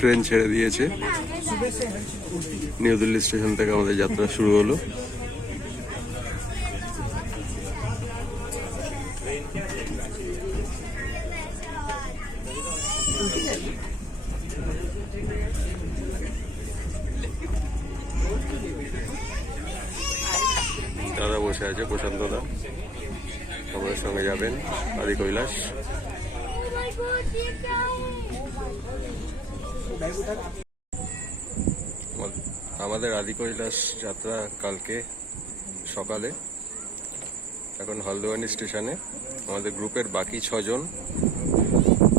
Train ছেড়ে দিয়েছে, new Delhi station থেকে আমাদের যাত্রা শুরু হলো। দাদা বসে আছে, প্রশান্ত দা আমাদের সঙ্গে যাবেন আদি কৈলাস। আমাদের আদি কৈলাস যাত্রা কালকে সকালে। এখন হলদোয়ানি স্টেশনে আমাদের গ্রুপের বাকি 6 জন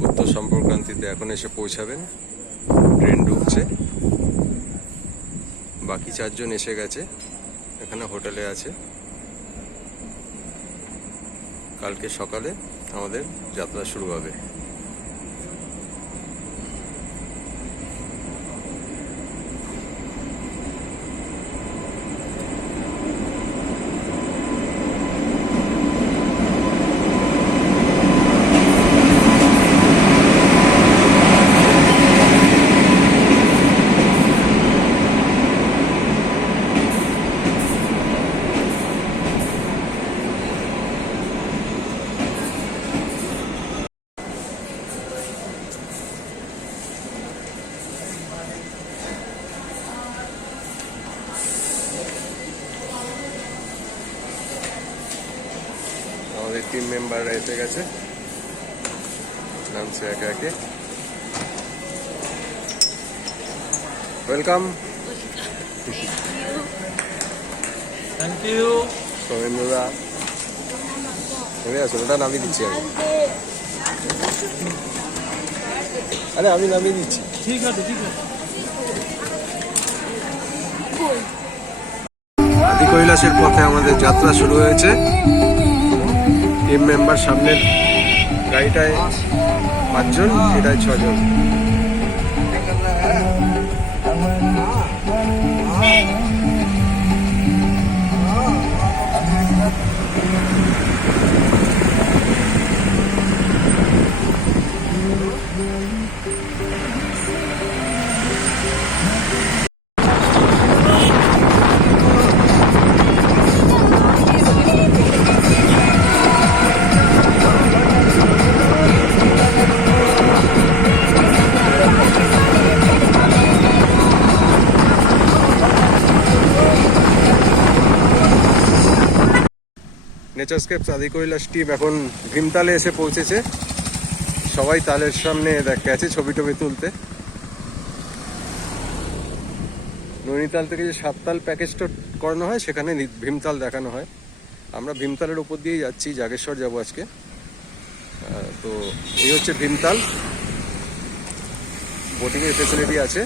উত্তর সম্পর্কক্রান্তিতে এখন এসে পৌঁছাবেন। ট্রেন ঢুকছে, বাকি 4 জন এসে গেছে, এখানে হোটেলে আছে। কালকে সকালে আমাদের যাত্রা শুরু হবে। আমাদের টিম মেম্বাররা এসে গেছে, নামছে একে একে। ওয়েলকাম। Thank you. সৌমেন্দ্রদা নেমে আসো, ওটা নামিয়ে দিচ্ছি আমি। আরে আমি নামিয়ে দিচ্ছি। ঠিক আছে ঠিক আছে। আদি কৈলাসের পথে আমাদের যাত্রা শুরু হয়েছে। টিম মেম্বার সামনের গাড়িটায় 5 জন, এটায় 6 জন। নেচারস্কেপস আদি কৈলাস টিম এখন ভীমতালে এসে পৌঁছেছে। সবাই তালের সামনে গেছে ছবি টবি তুলতে। নৈনিতাল থেকে যে 7 তাল প্যাকেজটা করানো হয় সেখানে ভীমতাল দেখানো হয়। আমরা ভীমতালের উপর দিয়েই যাচ্ছি, জাগেশ্বর যাবো আজকে। তো এই হচ্ছে ভীমতাল, বোটিংয়ের ফেসিলিটি আছে।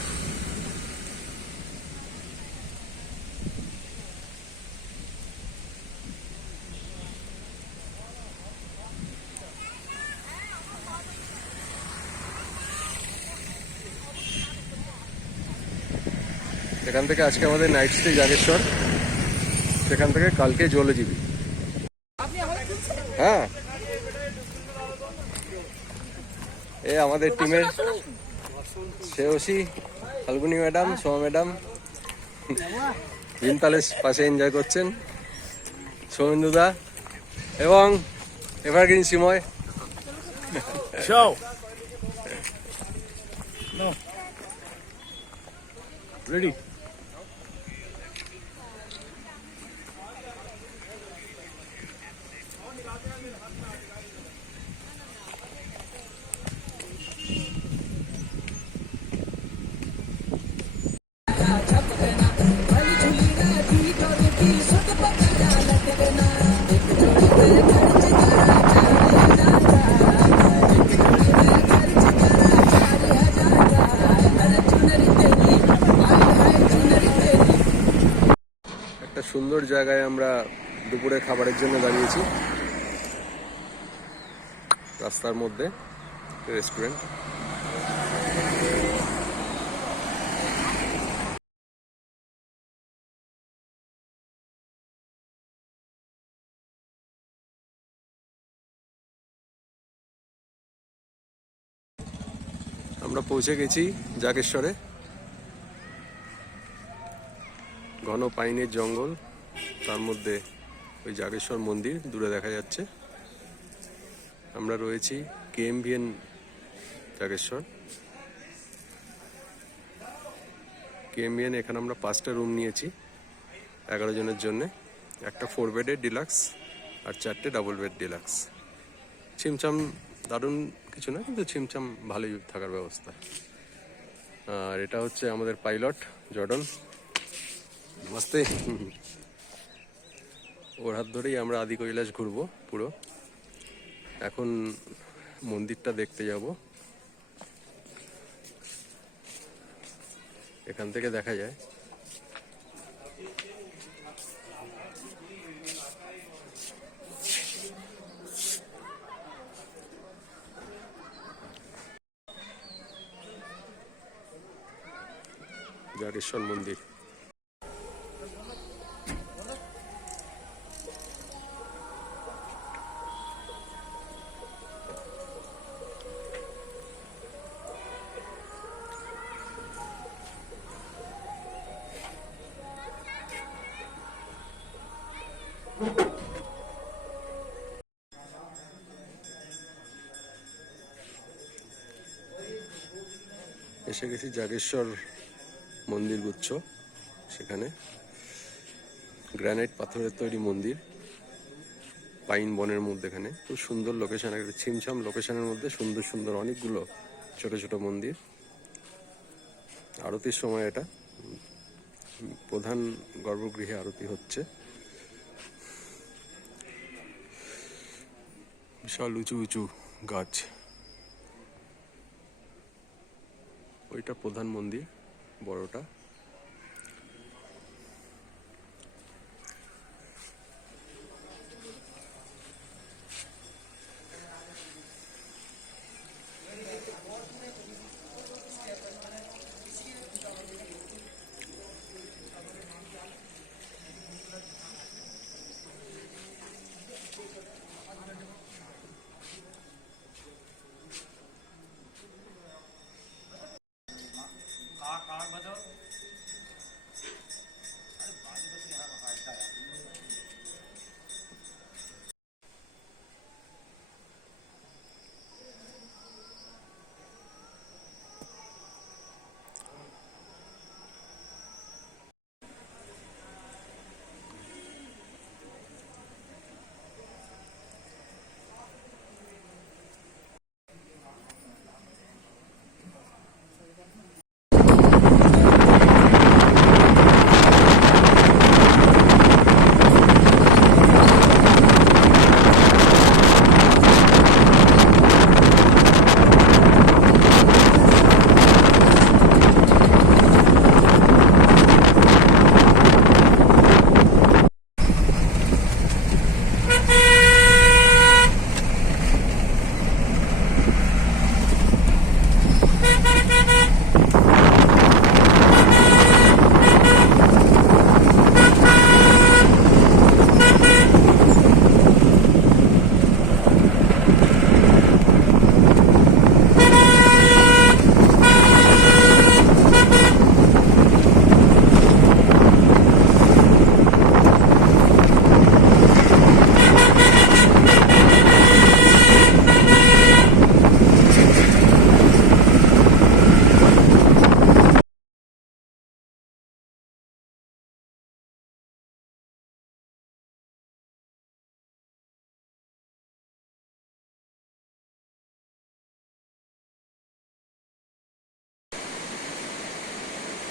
এখান থেকে আজকে আমাদের নাইট স্টে জাগেশ্বর, সেখান থেকে কালকে জলজীবী। হ্যাঁ, এ আমাদের টিমের শ্রেয়সী, ফাল্গুনি ম্যাডাম, সোমা ম্যাডাম ভীমতালের পাশে এনজয় করছেন। সৌমেন্দুদা এবং এভারগ্রিন সিময়। রেডি। সুন্দর জায়গায় আমরা দুপুরে খাবারের জন্য দাঁড়িয়েছি রাস্তার মধ্যে। রেস্টুরেন্ট। আমরা পৌঁছে গেছি জাগেশ্বরে। ঘন পাইনের জঙ্গল, তার মধ্যে ওই জাগেশ্বর মন্দির দূরে দেখা যাচ্ছে। আমরা রয়েছি KMVN জাগেশ্বর। KMVN এখানে আমরা 5টা রুম নিয়েছি 11 জনের জন্যে, একটা 4 বেডের ডিলাক্স আর 4টে ডাবল বেড ডিলাক্স। ছিমছাম দারুণ কিছু না, কিন্তু ছিমছাম ভালোই থাকার ব্যবস্থা। আর এটা হচ্ছে আমাদের পাইলট জর্ডন, নমস্তে। ওর হাত ধরেই আমরা আদি কৈলাস ঘুরবো পুরো। এখন মন্দিরটা দেখতে যাব। এখান থেকে দেখা যায় জাগেশ্বর মন্দির। এসে গেছি জাগেশ্বর মন্দির গুচ্ছ। সেখানে গ্রানাইট পাথরের তৈরি মন্দির, পাইন বনের মধ্যে। এখানে খুব সুন্দর লোকেশন, একটা ছিমছাম লোকেশনের মধ্যে সুন্দর সুন্দর অনেকগুলো ছোট ছোট মন্দির। আরতির সময় এটা প্রধান গর্ভগৃহে আরতি হচ্ছে। বিশাল উঁচু উঁচু গাছ। ওইটা প্রধান মন্দির বড়টা।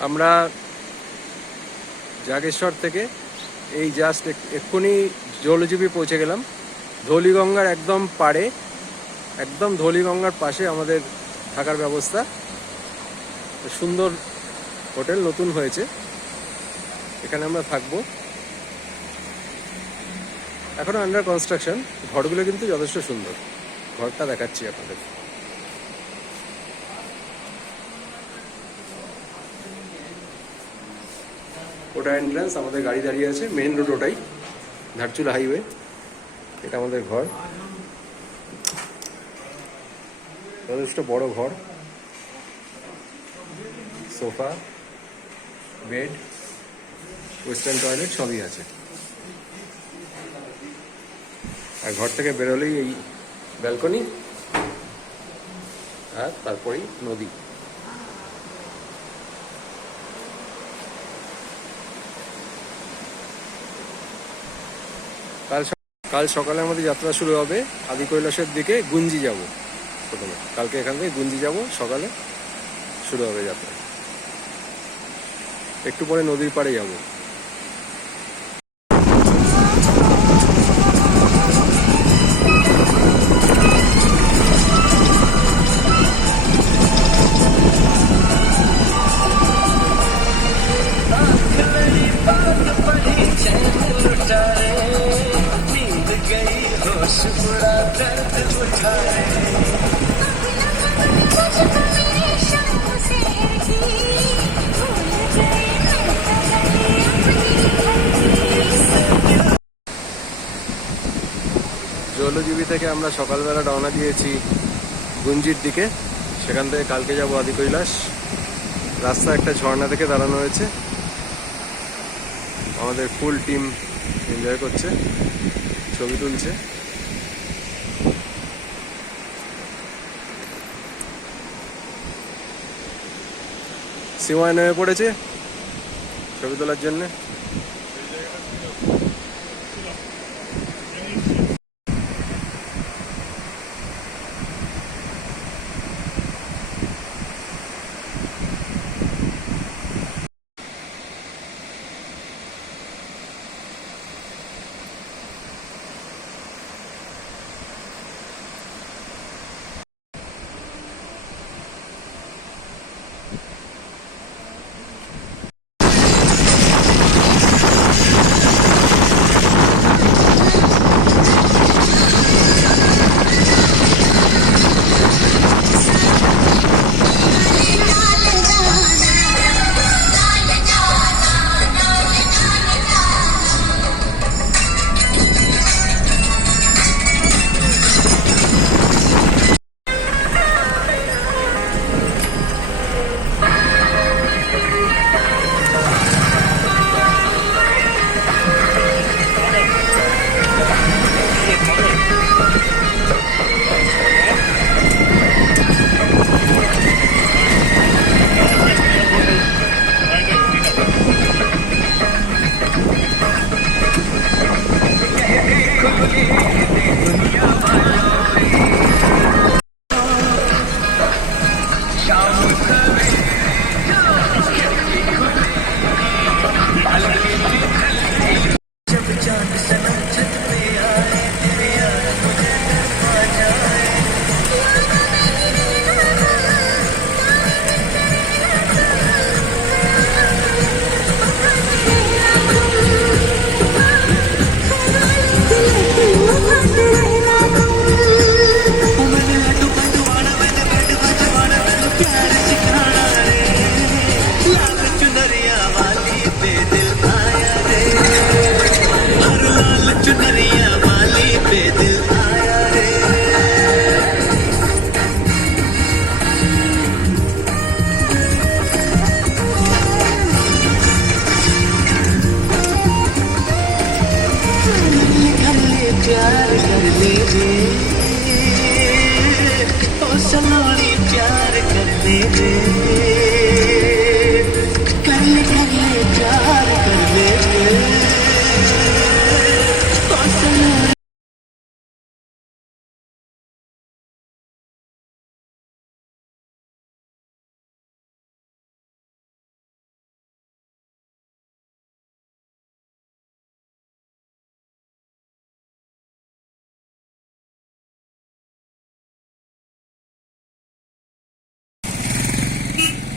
আমরা জাগেশ্বর থেকে এই জাস্ট এক্ষুনি জলজীবী পৌঁছে গেলাম। ধৌলিগঙ্গার একদম পাড়ে, একদম ধৌলিগঙ্গার পাশে আমাদের থাকার ব্যবস্থা। সুন্দর হোটেল নতুন হয়েছে, এখানে আমরা থাকবো। এখনো আন্ডার কনস্ট্রাকশন। ঘরগুলো কিন্তু যথেষ্ট সুন্দর। ঘরটা দেখাচ্ছি আপনাদের। ওটা এন্ট্রান্স, আমাদের গাড়ি দাঁড়িয়ে আছে, মেন রোড ওটাই, ধারচুলা হাইওয়ে। এটা আমাদের ঘর, যথেষ্ট বড় ঘর, সোফা, বেড, ওয়েস্টার্ন টয়লেট সবই আছে। আর ঘর থেকে বেরোলেই এই ব্যালকনি, আর তারপরেই নদী। কাল সকালে আমাদের যাত্রা শুরু হবে আদি কৈলাসের দিকে। গুঞ্জি যাব প্রথমে, কালকে এখান থেকে গুঞ্জি যাব, সকালে শুরু হবে যাত্রা। একটু পরে নদীর পাড়ে যাব। জলজীবী থেকে আমরা সকালবেলা রওনা দিয়েছি গুঞ্জির দিকে। সেখান থেকে কালকে যাব আদি কৈলাস। রাস্তা একটা ঝর্ণা থেকে দাঁড়ানো হয়েছে, আমাদের ফুল টিম এনজয় করছে, ছবি তুলছে। সীমায় নেমে পড়েছে ছবি তোলার জন্যে।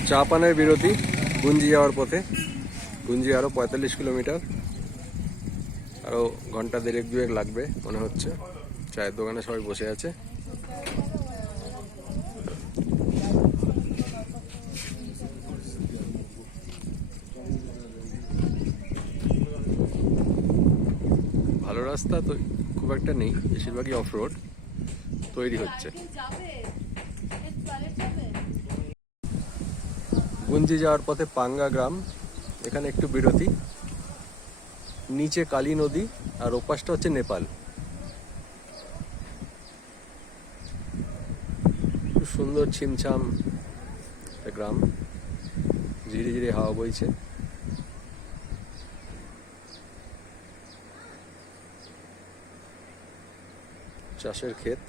চা পানের বিরতি গুঞ্জি যাওয়ার পথে। গুঞ্জি আরও 45 কিলোমিটার, আরও ঘন্টা দেড়েক দুয়েক লাগবে মনে হচ্ছে। চায়ের দোকানে সবাই বসে আছে। রাস্তা তো খুব একটা নেই, বেশিরভাগই অফ রোড তৈরি হচ্ছে। গুঞ্জি যাওয়ার পথে পাঙ্গা গ্রাম, এখানে একটু বিরতি, নিচে কালী নদী আর ওপাশটা হচ্ছে নেপাল। খুব সুন্দর ছিমছাম একটা গ্রাম, ধীরে ধীরে হাওয়া বইছে। চাষের ক্ষেত,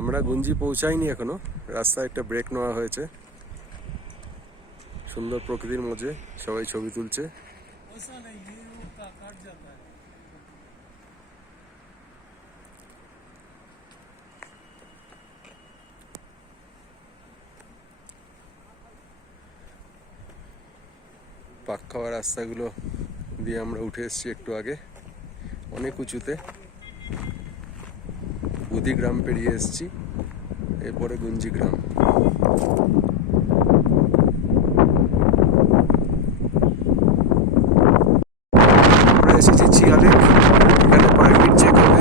আমরা গুঞ্জি পৌঁছাইনি এখনো, রাস্তায় একটা ব্রেক নেওয়া হয়েছে। সুন্দর প্রকৃতির মধ্যে সবাই ছবি তুলছে। वैसा नहीं, ये वो काट जाता है। পাক খাওয়া রাস্তাগুলো দিয়ে আমরা উঠে এসেছি একটু আগে, অনেক উঁচুতে। বুধি গ্রাম পেরিয়ে এসেছি, এরপরে গুঞ্জি গ্রাম। আমরা এসেছি চিয়ালে, এখানে পারমিট চেক হবে।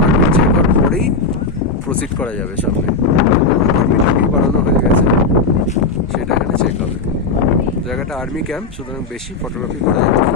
পারমিট চেক হওয়ার পরেই প্রসিড করা যাবে সামনে। পারমিট আগেই বানানো হয়ে গেছে, সেটা এখানে চেক হবে। জায়গাটা আর্মি ক্যাম্প, সুতরাং বেশি ফটোগ্রাফি করা যাবে না।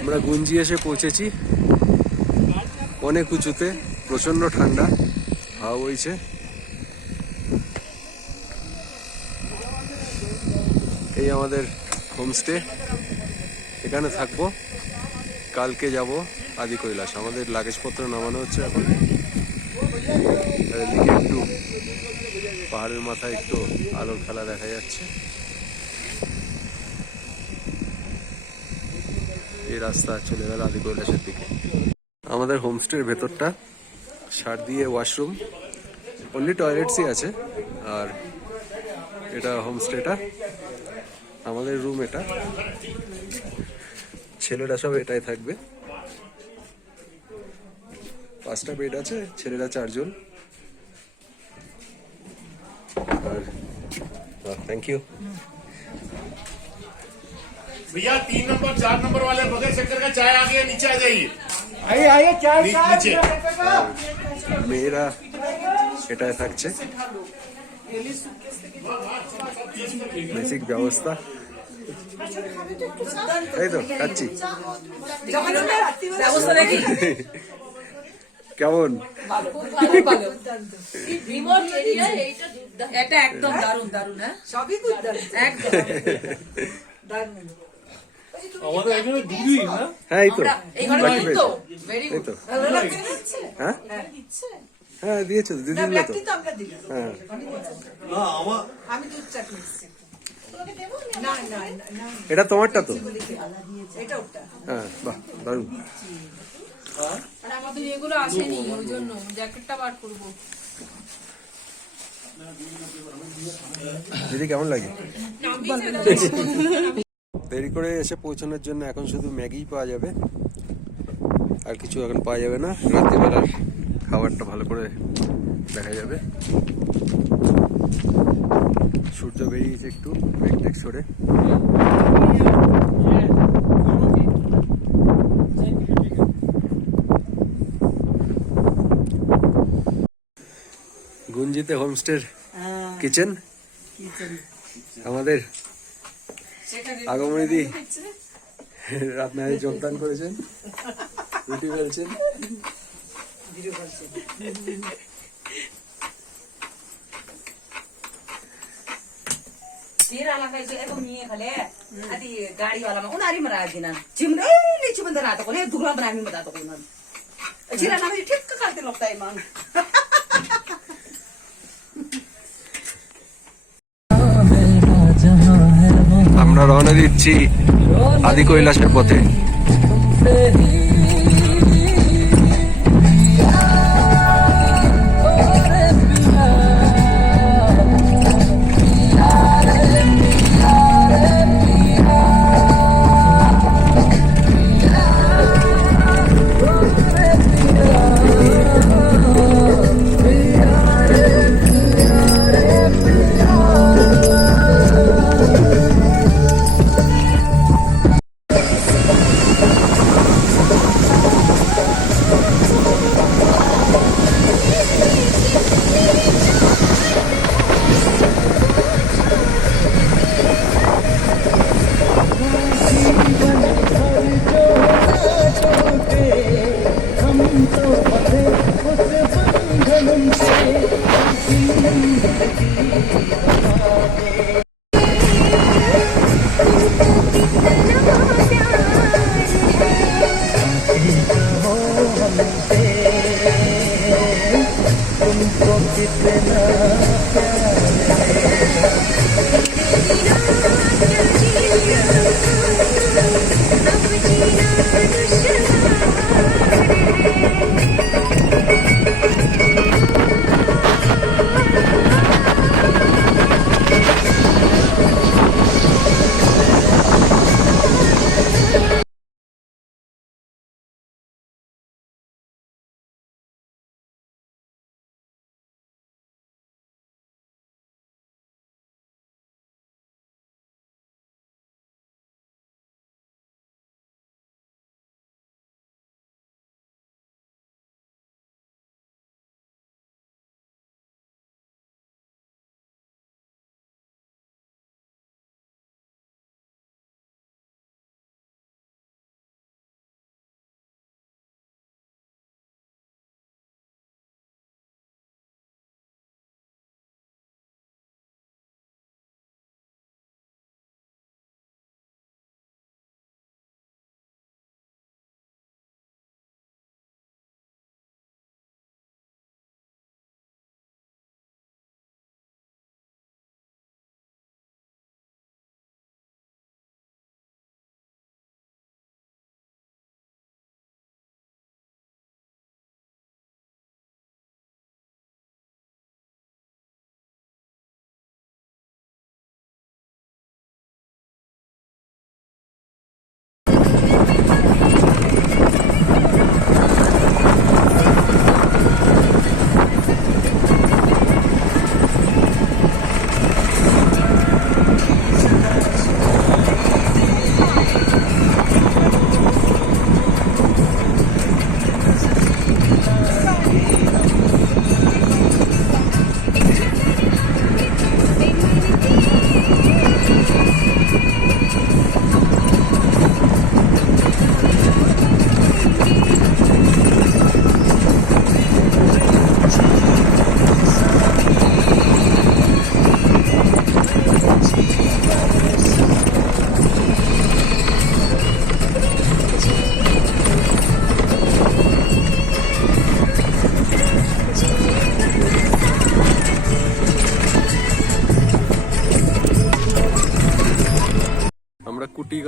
আমরা গুঞ্জি এসে পৌঁছেছি, অনেক উঁচুতে, প্রচন্ড ঠান্ডা, হাওয়া বইছে। এই আমাদের হোমস্টে, এখানে থাকবো, কালকে যাব আদি কৈলাস। আমাদের লাগেজপত্র নামানো হচ্ছে এখন। আর এদিকে একটু পাহাড়ের মাথায় একটু আলোর খেলা দেখা যাচ্ছে। এই রাস্তা চলে গেল আদি কৈলাসের দিকে। আমাদের হোমস্টের ভেতরটা সার দিয়ে ওয়াশরুম, অনলি টয়লেটসই আছে। আর এটা হোমস্টেটা, আমাদের রুম এটা। ছেলেরা সব এটাই থাকবে। 5টা বেড আছে, ছেলেরা 4 জন। আর থ্যাংক ইউ। भैया 3 नंबर 4 नंबर वाले बगैर शक्कर का चाय आ गया, नीचे आ जाइए। आइए आइए चाय नीचे মেয়েরা এটাই থাকছে। বেসিক ব্যবস্থা এই তো খাচ্ছি। ব্যবস্থা দেখি কেমন? এটা একদম দারুণ দারুণ। হ্যাঁ সবই একদম আমাদের এখানে দুই না হ্যাঁ এই তো এই ঘরে বাকি তো পেয়েছে। ভেরি এই গুড। তো হ্যাঁ হ্যাঁ দিয়েছো তো, দিদি দিলে তো। হ্যাঁ না আমার আমি দুধ চা খাচ্ছি। না না না এটা তোমারটা তো। এটা ওটা। হ্যাঁ বাহ দারুণ। আর আমাদের এগুলো আসেনি, ওই জন্য জ্যাকেটটা বার করব। দিদি কেমন লাগে? দেরি করে এসে পৌঁছানোর জন্য এখন শুধু ম্যাগিই পাওয়া যাবে, আর কিছু এখন পাওয়া যাবে না। রাত্রিবেলার খাবারটা ভালো করে দেখা যাবে। সূর্য বেরিয়েছে একটু মেঘ টেক সরে। গুঞ্জিতে হোমস্টের কিচেন। আমাদের আগমনীদি রান্নায় যোগদান করেছেন, রুটি বেলছেন। तेरा लगा जो एगो निये खले अति गाड़ी वाला में उनारी मरा दिना चिमने नीचे बंद रहा तो कोने दुगला बनामी बता तो कोने चिरा ना मुझे ठीक करते लगता है मान আমরা রওনা দিচ্ছি আদি কৈলাসের পথে।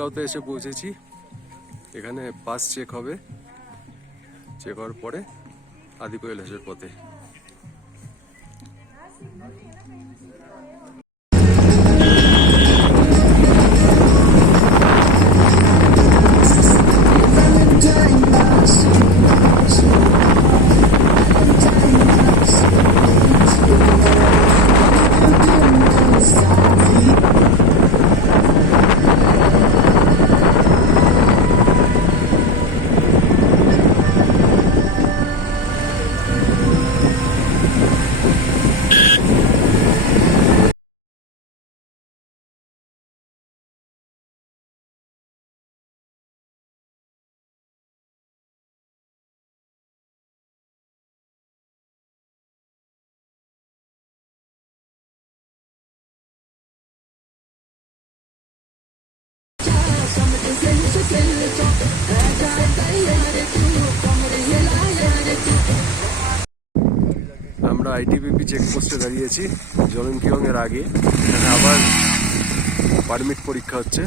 বনগাঁওতে এসে পৌঁছেছি। এখানে পাস চেক হবে, চেক হওয়ার পরে আদি কৈলাসের পথে। আমরা আইটিবিপি চেকপোস্টে দাঁড়িয়েছি জলঙ্কিয়ং এর আগে। এখানে আবার পারমিট পরীক্ষা হচ্ছে।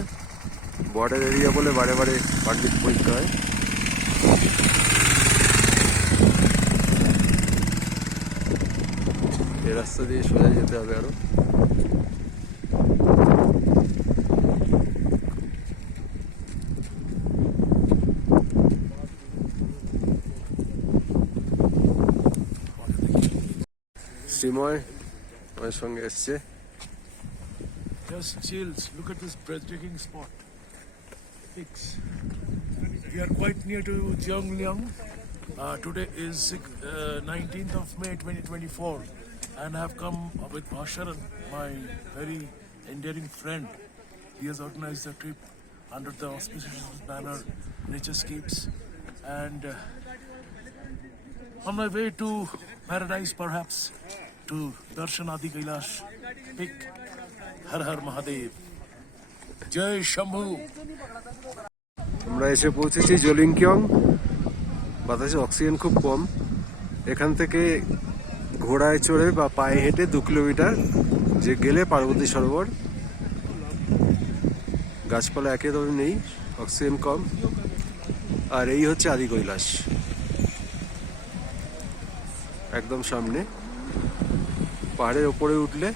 বর্ডার এরিয়া বলে বারে বারে পারমিট পরীক্ষা হয়। এই রাস্তা দিয়ে সোজা যেতে হবে আরো। শ্রীময় আমার সঙ্গে এসছে। Just chills. Look at this breathtaking spot. Peaks. We are quite near to Jeongliang. Today is 19th of May 2024, and I have come with Bhasharan, my very endearing friend. He has organized the trip under the auspicious banner Naturescapes, and on my way to paradise, perhaps to Darshan Adi Kailash Peak. Har Har Mahadev. Jai Shambhu. আমরা এসে পৌঁছেছি জলিংকিয়ং। বাতাসে oxygen খুব কম। এখান থেকে ঘোড়ায় চড়ে বা পায়ে হেঁটে 2 কিলোমিটার যে গেলে পার্বতী সরোবর। গাছপালা একেবারে নেই, অক্সিজেন কম। আর এই হচ্ছে আদি কৈলাস, একদম সামনে। পাহাড়ের ওপরে উঠলে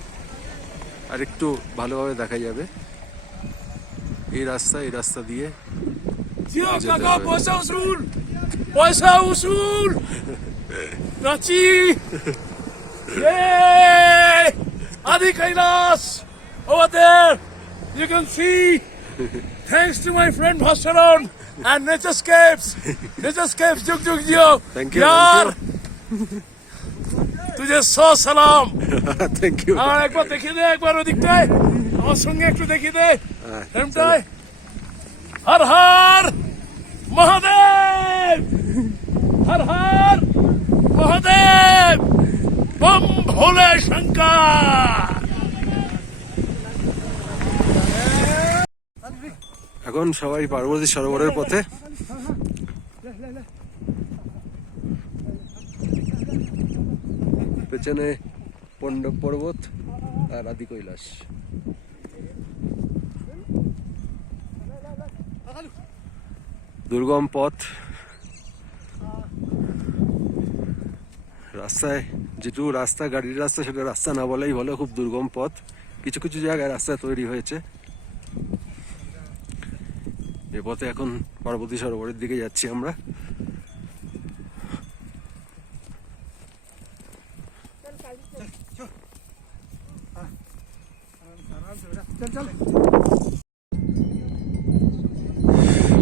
আর একটু ভালোভাবে দেখা যাবে। এই রাস্তা দিয়ে জিও কাকা পয়সা উসুল Ranchi Yay! Adi Kailas over there. You can see. Thanks to my friend Bhasharan and Naturescapes. Juk juk jio. Thank you. यार तुझे 100 सलाम। Thank you. আর একবার দেখিয়ে দে, একবার ওদিকটায় আমার সঙ্গে একটু দেখিয়ে দে। এমটায় হর হর মহাদেব, হর হর মহাদেব, বম ভোলে শঙ্কর। এখন সবাই পার্বতী সরোবরের পথে। পেছনে পণ্ডব পর্বত আর আদি কৈলাস। দুর্গম পথ, রাস্তায় যেটুকু রাস্তা, গাড়ির রাস্তা, সেটা রাস্তা না বলাই ভালো। খুব দুর্গম পথ। কিছু কিছু জায়গায় রাস্তা তৈরি হয়েছে। এ পথে এখন পার্বতী সরোবরের দিকে যাচ্ছি আমরা।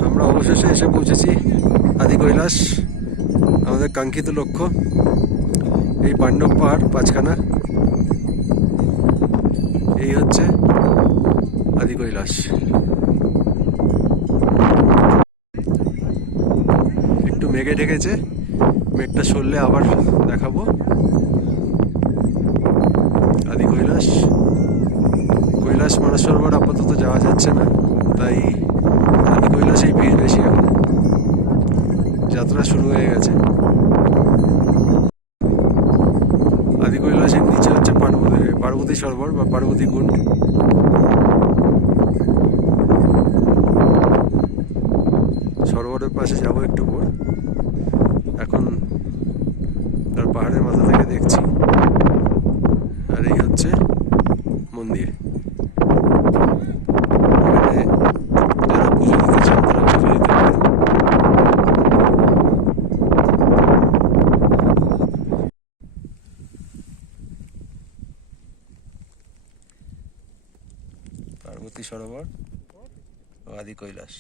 আমরা অবশেষে এসে পৌঁছেছি আদি কৈলাস, আমাদের কাঙ্ক্ষিত লক্ষ্য। এই পাণ্ডব পাহাড় 5খানা, এই হচ্ছে আদি কৈলাস। একটু মেঘে ঢেকেছে, মেঘটা সরলে আবার দেখাবো। আদি কৈলাস, কৈলাস মানস সরোবর আপাতত যাওয়া যাচ্ছে না, তাই আদি কৈলাসেই ভিড় বেশি। এখন যাত্রা শুরু হয়ে গেছে। আদি কৈলাসের নিচে হচ্ছে পার্বতী সরোবর বা পার্বতী কুণ্ড। সরোবরের পাশে যাবো একটু পর। এখন তার পাহাড়ের মাথা থেকে দেখছি। আর এই হচ্ছে মন্দির। এখানে যারা পুজো দিতে চান তারা পুজো দিতে পারেন। পার্বতী সরোবর ও আদি কৈলাস।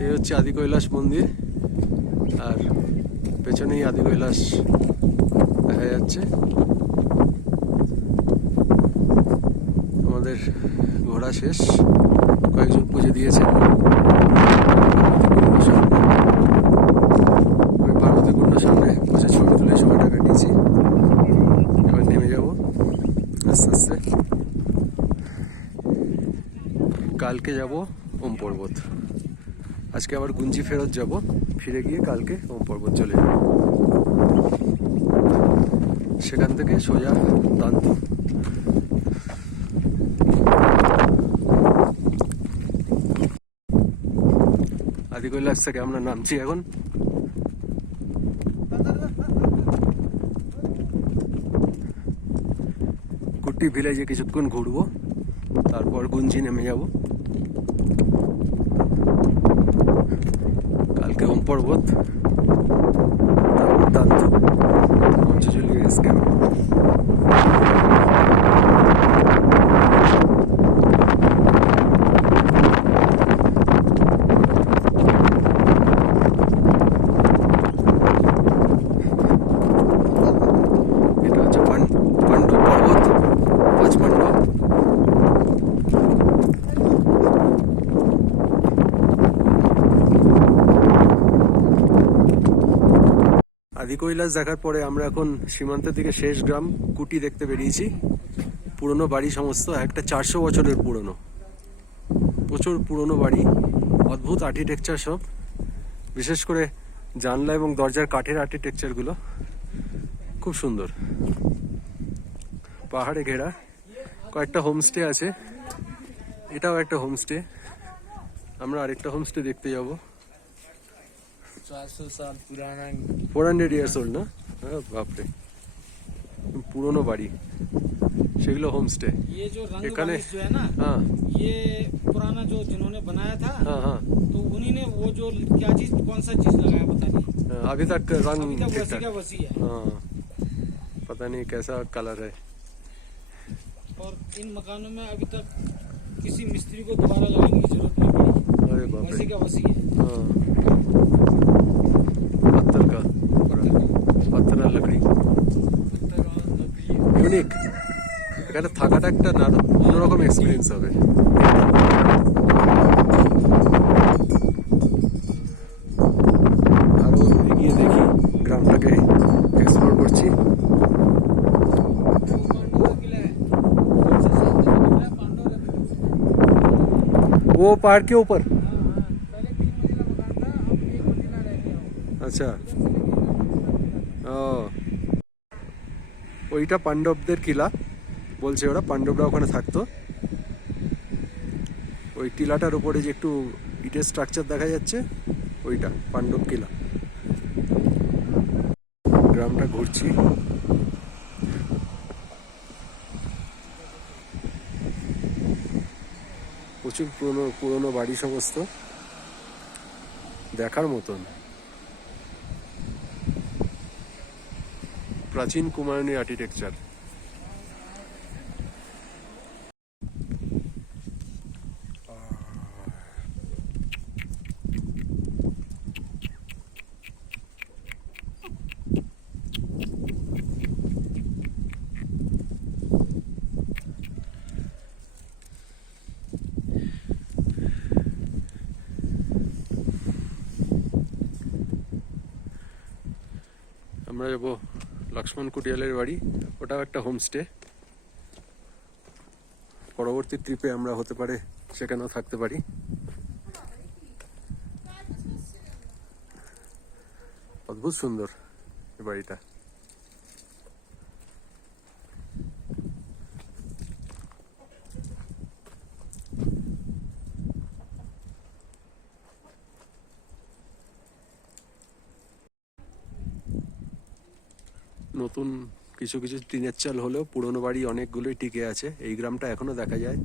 এই হচ্ছে আদি কৈলাস মন্দির, আর পেছনেই আদি কৈলাস দেখা যাচ্ছে। আমাদের ঘোরা শেষ, কয়েকজন পুজো দিয়েছেন। ওই পার্বতী কুণ্ড সামনে বসে ছবি তুলে সময়টা কাটিয়েছি। এবার নেমে যাব আস্তে আস্তে। কালকে যাব ওম পর্বত। আজকে আবার গুঞ্জি ফেরত যাব, ফিরে গিয়ে কালকে ওম পর্বত চলে যাব। সেখান থেকে সোজা দান্তু। আদি কৈলাস থেকে আমরা নামছি এখন। কুট্টি ভিলেজে কিছুক্ষণ ঘুরবো, তারপর গুঞ্জি নেমে যাব। কালকে ওম পর্বত, তারপর দান্তু, পঞ্চজলি রেস ক্যাম্প। এটা হচ্ছে পাণ্ডব পর্বত, পাঁচপাণ্ডব। আদি কৈলাস দেখার পরে আমরা এখন সীমান্তের দিকে শেষ গ্রাম কুটি দেখতে বেরিয়েছি। পুরনো বাড়ি সমস্ত, একটা 400 বছরের পুরনো, প্রচুর পুরনো বাড়ি, অদ্ভুত আর্কিটেকচার সব, বিশেষ করে জানলা এবং দরজার কাঠের আর্কিটেকচারগুলো খুব সুন্দর। পাহাড়ে ঘেরা, কয়েকটা হোমস্টে আছে, এটাও একটা হোমস্টে। আমরা আরেকটা হোমস্টে দেখতে যাব। 400 साल पुराना 400 ইয়ার্স ওল্ড না? বাপরে, পুরনো বাড়ি, সেগুলো হোমস্টে। ये जो रंग एकाने- वालिश जो है ना, हाँ ये पुराना जो जिन्होंने बनाया था, हाँ हाँ, तो उन्हीं ने वो जो क्या चीज, कौन सा चीज लगाया पता नहीं। अभी तक रंग अभी तक ठीक वसी ठाक। का वसी है। हाँ, पता नहीं कैसा कलर है। और इन मकानों में अभी तक किसी मिस्त्री को दोबारा लगाने की जरूरत नहीं पड़ी, अरे बाप वसी रे, का वसी है। हाँ, पत्थर का, पत्थर আর लकड़ी, ইউনিক। এখানে থাকাটা একটা অন্যরকম এক্সপিরিয়েন্স হবে। আরো এগিয়ে দেখি, গ্রামটাকে এক্সপ্লোর করছি। वो पहाड़ के ऊपर, আচ্ছা, ও ওইটা পাণ্ডবদের কিলা বলছে ওরা, পাণ্ডবরা ওখানে থাকতো। ওই টিলাটার উপরে যে একটু ইটের স্ট্রাকচার দেখা যাচ্ছে, ওইটা পাণ্ডব কিলা। গ্রামটা ঘুরছি। প্রচুর পুরনো পুরনো বাড়ি সমস্ত, দেখার মতন। প্রাচীন কুমায়ুনী আর্কিটেকচার। আমরা যাবো লক্ষ্মণ কুটিয়ালের বাড়ি, ওটাও একটা হোমস্টে। পরবর্তী ট্রিপে আমরা হতে পারে সেখানেও থাকতে পারি। অদ্ভুত সুন্দর এই বাড়িটা। নতুন কিছু কিছু টিনের চাল হলেও পুরনো বাড়ি অনেকগুলোই টিকে আছে। এই গ্রামটা এখনো দেখা যায়।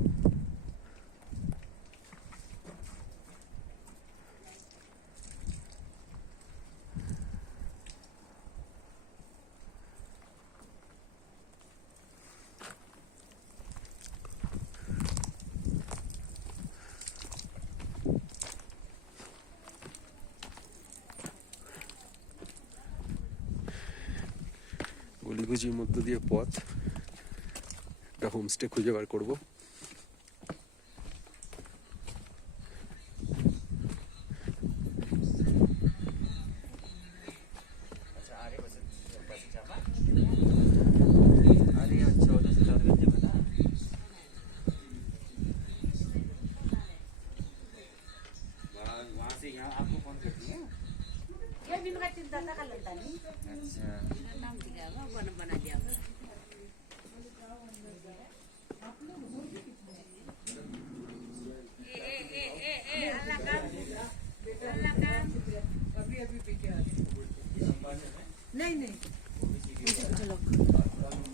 গলিগুজির মধ্য দিয়ে পথ, একটা হোমস্টে খুঁজে বার করবো।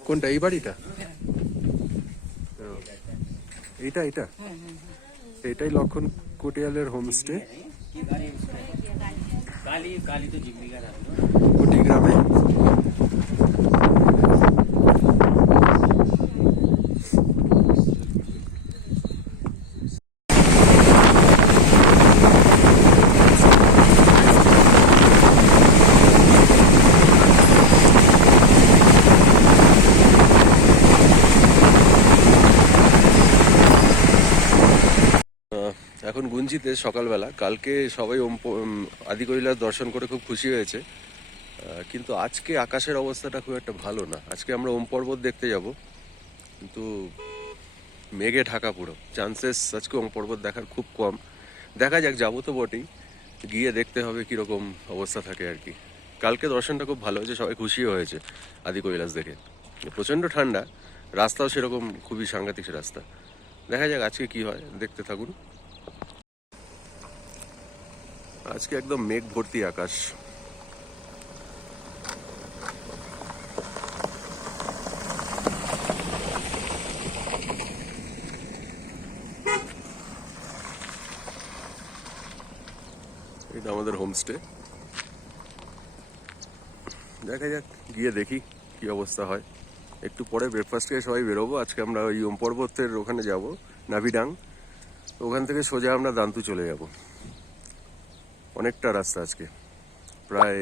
কোনটা, এই বাড়িটা? এইটা এইটা এটাই লক্ষণ কুটিয়ালের হোমস্টে, কুটি গ্রামে। এখন গুঞ্জিতে সকালবেলা, কালকে সবাই আদিকৈলাস দর্শন করে খুব খুশি হয়েছে, কিন্তু আজকে আকাশের অবস্থাটা খুব একটা ভালো না। আজকে আমরা ওম পর্বত দেখতে যাব, কিন্তু মেঘে ঢাকা পুরো। চান্সেস আজকে ওম পর্বত দেখার খুব কম। দেখা যাক, যাবো তো বটেই, গিয়ে দেখতে হবে কীরকম অবস্থা থাকে আর কি। কালকে দর্শনটা খুব ভালো হয়েছে, সবাই খুশিও হয়েছে আদিকৈলাস দেখে। প্রচণ্ড ঠান্ডা, রাস্তাও সেরকম খুবই সাংঘাতিক রাস্তা। দেখা যাক আজকে কি হয়, দেখতে থাকুন। আজকে একদম মেঘ ভর্তি আকাশ। এটা আমাদের হোমস্টে। দেখা যাক, গিয়ে দেখি কি অবস্থা হয়। একটু পরে ব্রেকফাস্ট খেয়ে সবাই বেরোবো। আজকে আমরা ওই ওম পর্বতের ওখানে যাব, নাভিডাং। ওখান থেকে সোজা আমরা দান্তু চলে যাব। অনেকটা রাস্তা, আজকে প্রায়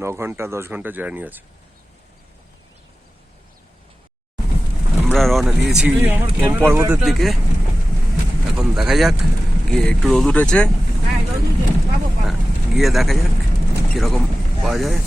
9 ঘন্টা 10 ঘন্টা জার্নি আছে। আমরা রওনা দিয়েছি ওম পর্বতের দিকে। এখন দেখা যাক, গিয়ে একটু রোদ উঠেছে, গিয়ে দেখা যাক কিরকম পাওয়া যায়।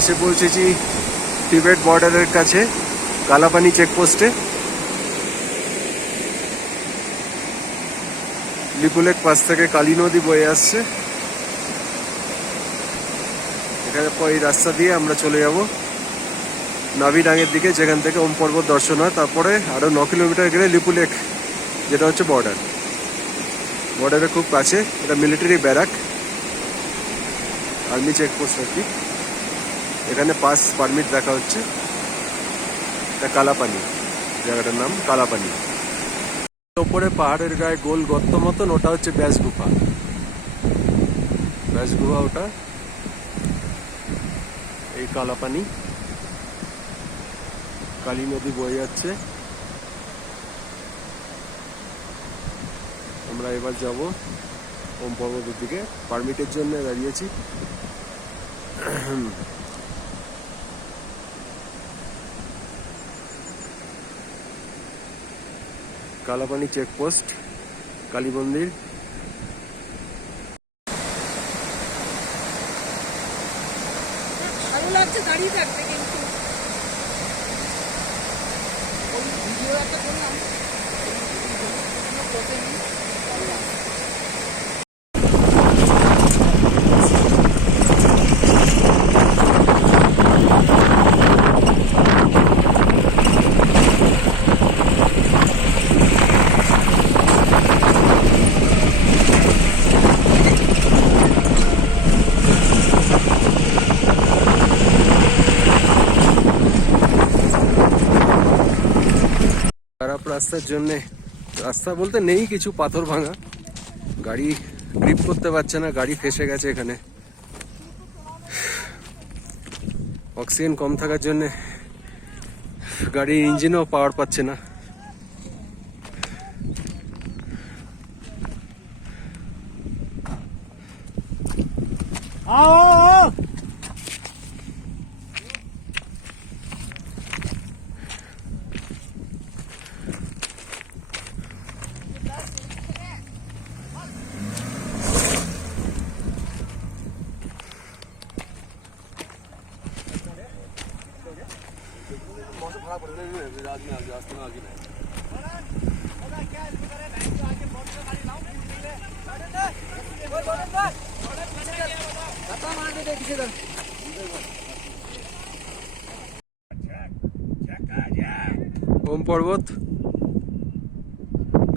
এসে পৌঁছেছি টিবেট বর্ডারের কাছে কালাপানি চেকপোস্টে। লিপুলেক পাশ থেকে কালী নদী বয়ে আসছে। এখানে এই রাস্তা দিয়ে আমরা চলে যাব নাভিডাঙ্গের দিকে, যেখান থেকে ওম পর্বত দর্শন হয়। তারপরে আরো 9 কিলোমিটার গেলে লিপুলেক, যেটা হচ্ছে বর্ডারের খুব কাছে। এটা মিলিটারি ব্যারাক, আর্মি চেকপোস্ট আর কি। এখানে পাস পারমিট দেখা হচ্ছে। এটা কালাপানি, জায়গাটার নাম কালাপানি। ওপরে পাহাড়ের গায়ে গোল গর্ত মতন, ওটা হচ্ছে ব্যাস গুহা। ওটা এই কালাপানি, কালী নদী বয়ে যাচ্ছে। আমরা এবার যাব ওম পর্বতের দিকে। পারমিটের জন্য দাঁড়িয়েছি। কালাপানি চেকপোস্ট, কালী মন্দির। ভালো লাগছে দাঁড়িয়ে থাকতে, কিন্তু ভিডিও একটা করলাম। খারাপ রাস্তার জন্যে, রাস্তা বলতে নেই কিছু, পাথর ভাঙা, গাড়ি গ্রিপ করতে পারছে না, গাড়ি ফেসে গেছে এখানে। অক্সিজেন কম থাকার জন্যে গাড়ির ইঞ্জিনও পাওয়ার পাচ্ছে না। ওম পর্বত,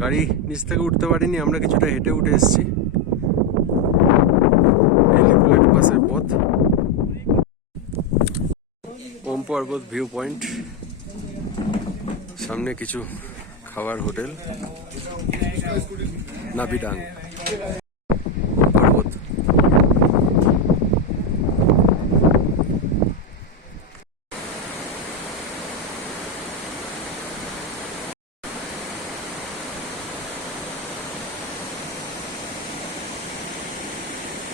গাড়ি নিচ থেকে উঠতে পারিনি, আমরা কিছুটা হেঁটে উঠে এসেছি। পাশের পথ ওম পর্বত ভিউ পয়েন্ট, সামনে কিছু খাবার হোটেল, নাভিডাং পর্বত।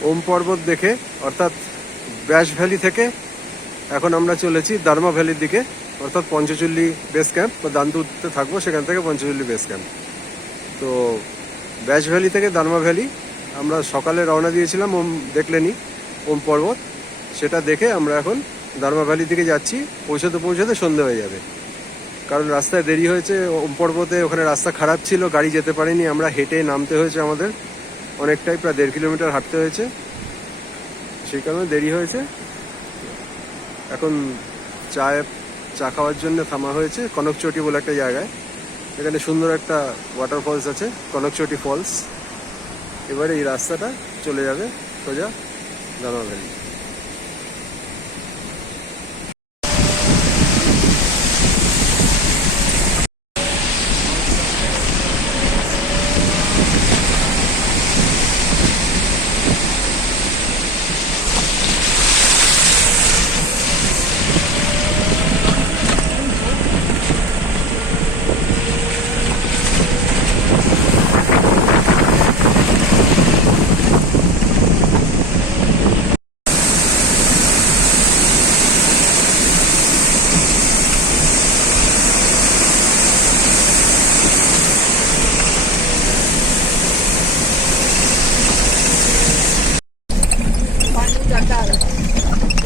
ওম পর্বত দেখে, অর্থাৎ ব্যাস ভ্যালি থেকে এখন আমরা চলেছি দার্মা ভ্যালির দিকে, অর্থাৎ পঞ্চচল্লি বেস ক্যাম্প বা দান্তুতে থাকবো, সেখান থেকে পঞ্চচল্লি বেস ক্যাম্প। তো ব্যাস ভ্যালি থেকে দার্মা ভ্যালি আমরা সকালে রওনা দিয়েছিলাম, দেখলেনি ওম পর্বত, সেটা দেখে আমরা এখন দার্মা ভ্যালি দিকে যাচ্ছি। পৌঁছতে সন্ধে হয়ে যাবে, কারণ রাস্তায় দেরি হয়েছে। ওম পর্বতে ওখানে রাস্তা খারাপ ছিল, গাড়ি যেতে পারেনি, আমরা হেঁটে নামতে হয়েছে আমাদের অনেকটাই, প্রায় 1.5 কিলোমিটার হাঁটতে হয়েছে, সেই কারণে দেরি হয়েছে। এখন চা খাওয়ার জন্য থামা হয়েছে কনকচটি বলে একটা জায়গায়। এখানে সুন্দর একটা ওয়াটারফলস আছে, কনকচটি ফলস। এবারে এই রাস্তাটা চলে যাবে সোজা দার্মা ভ্যালি।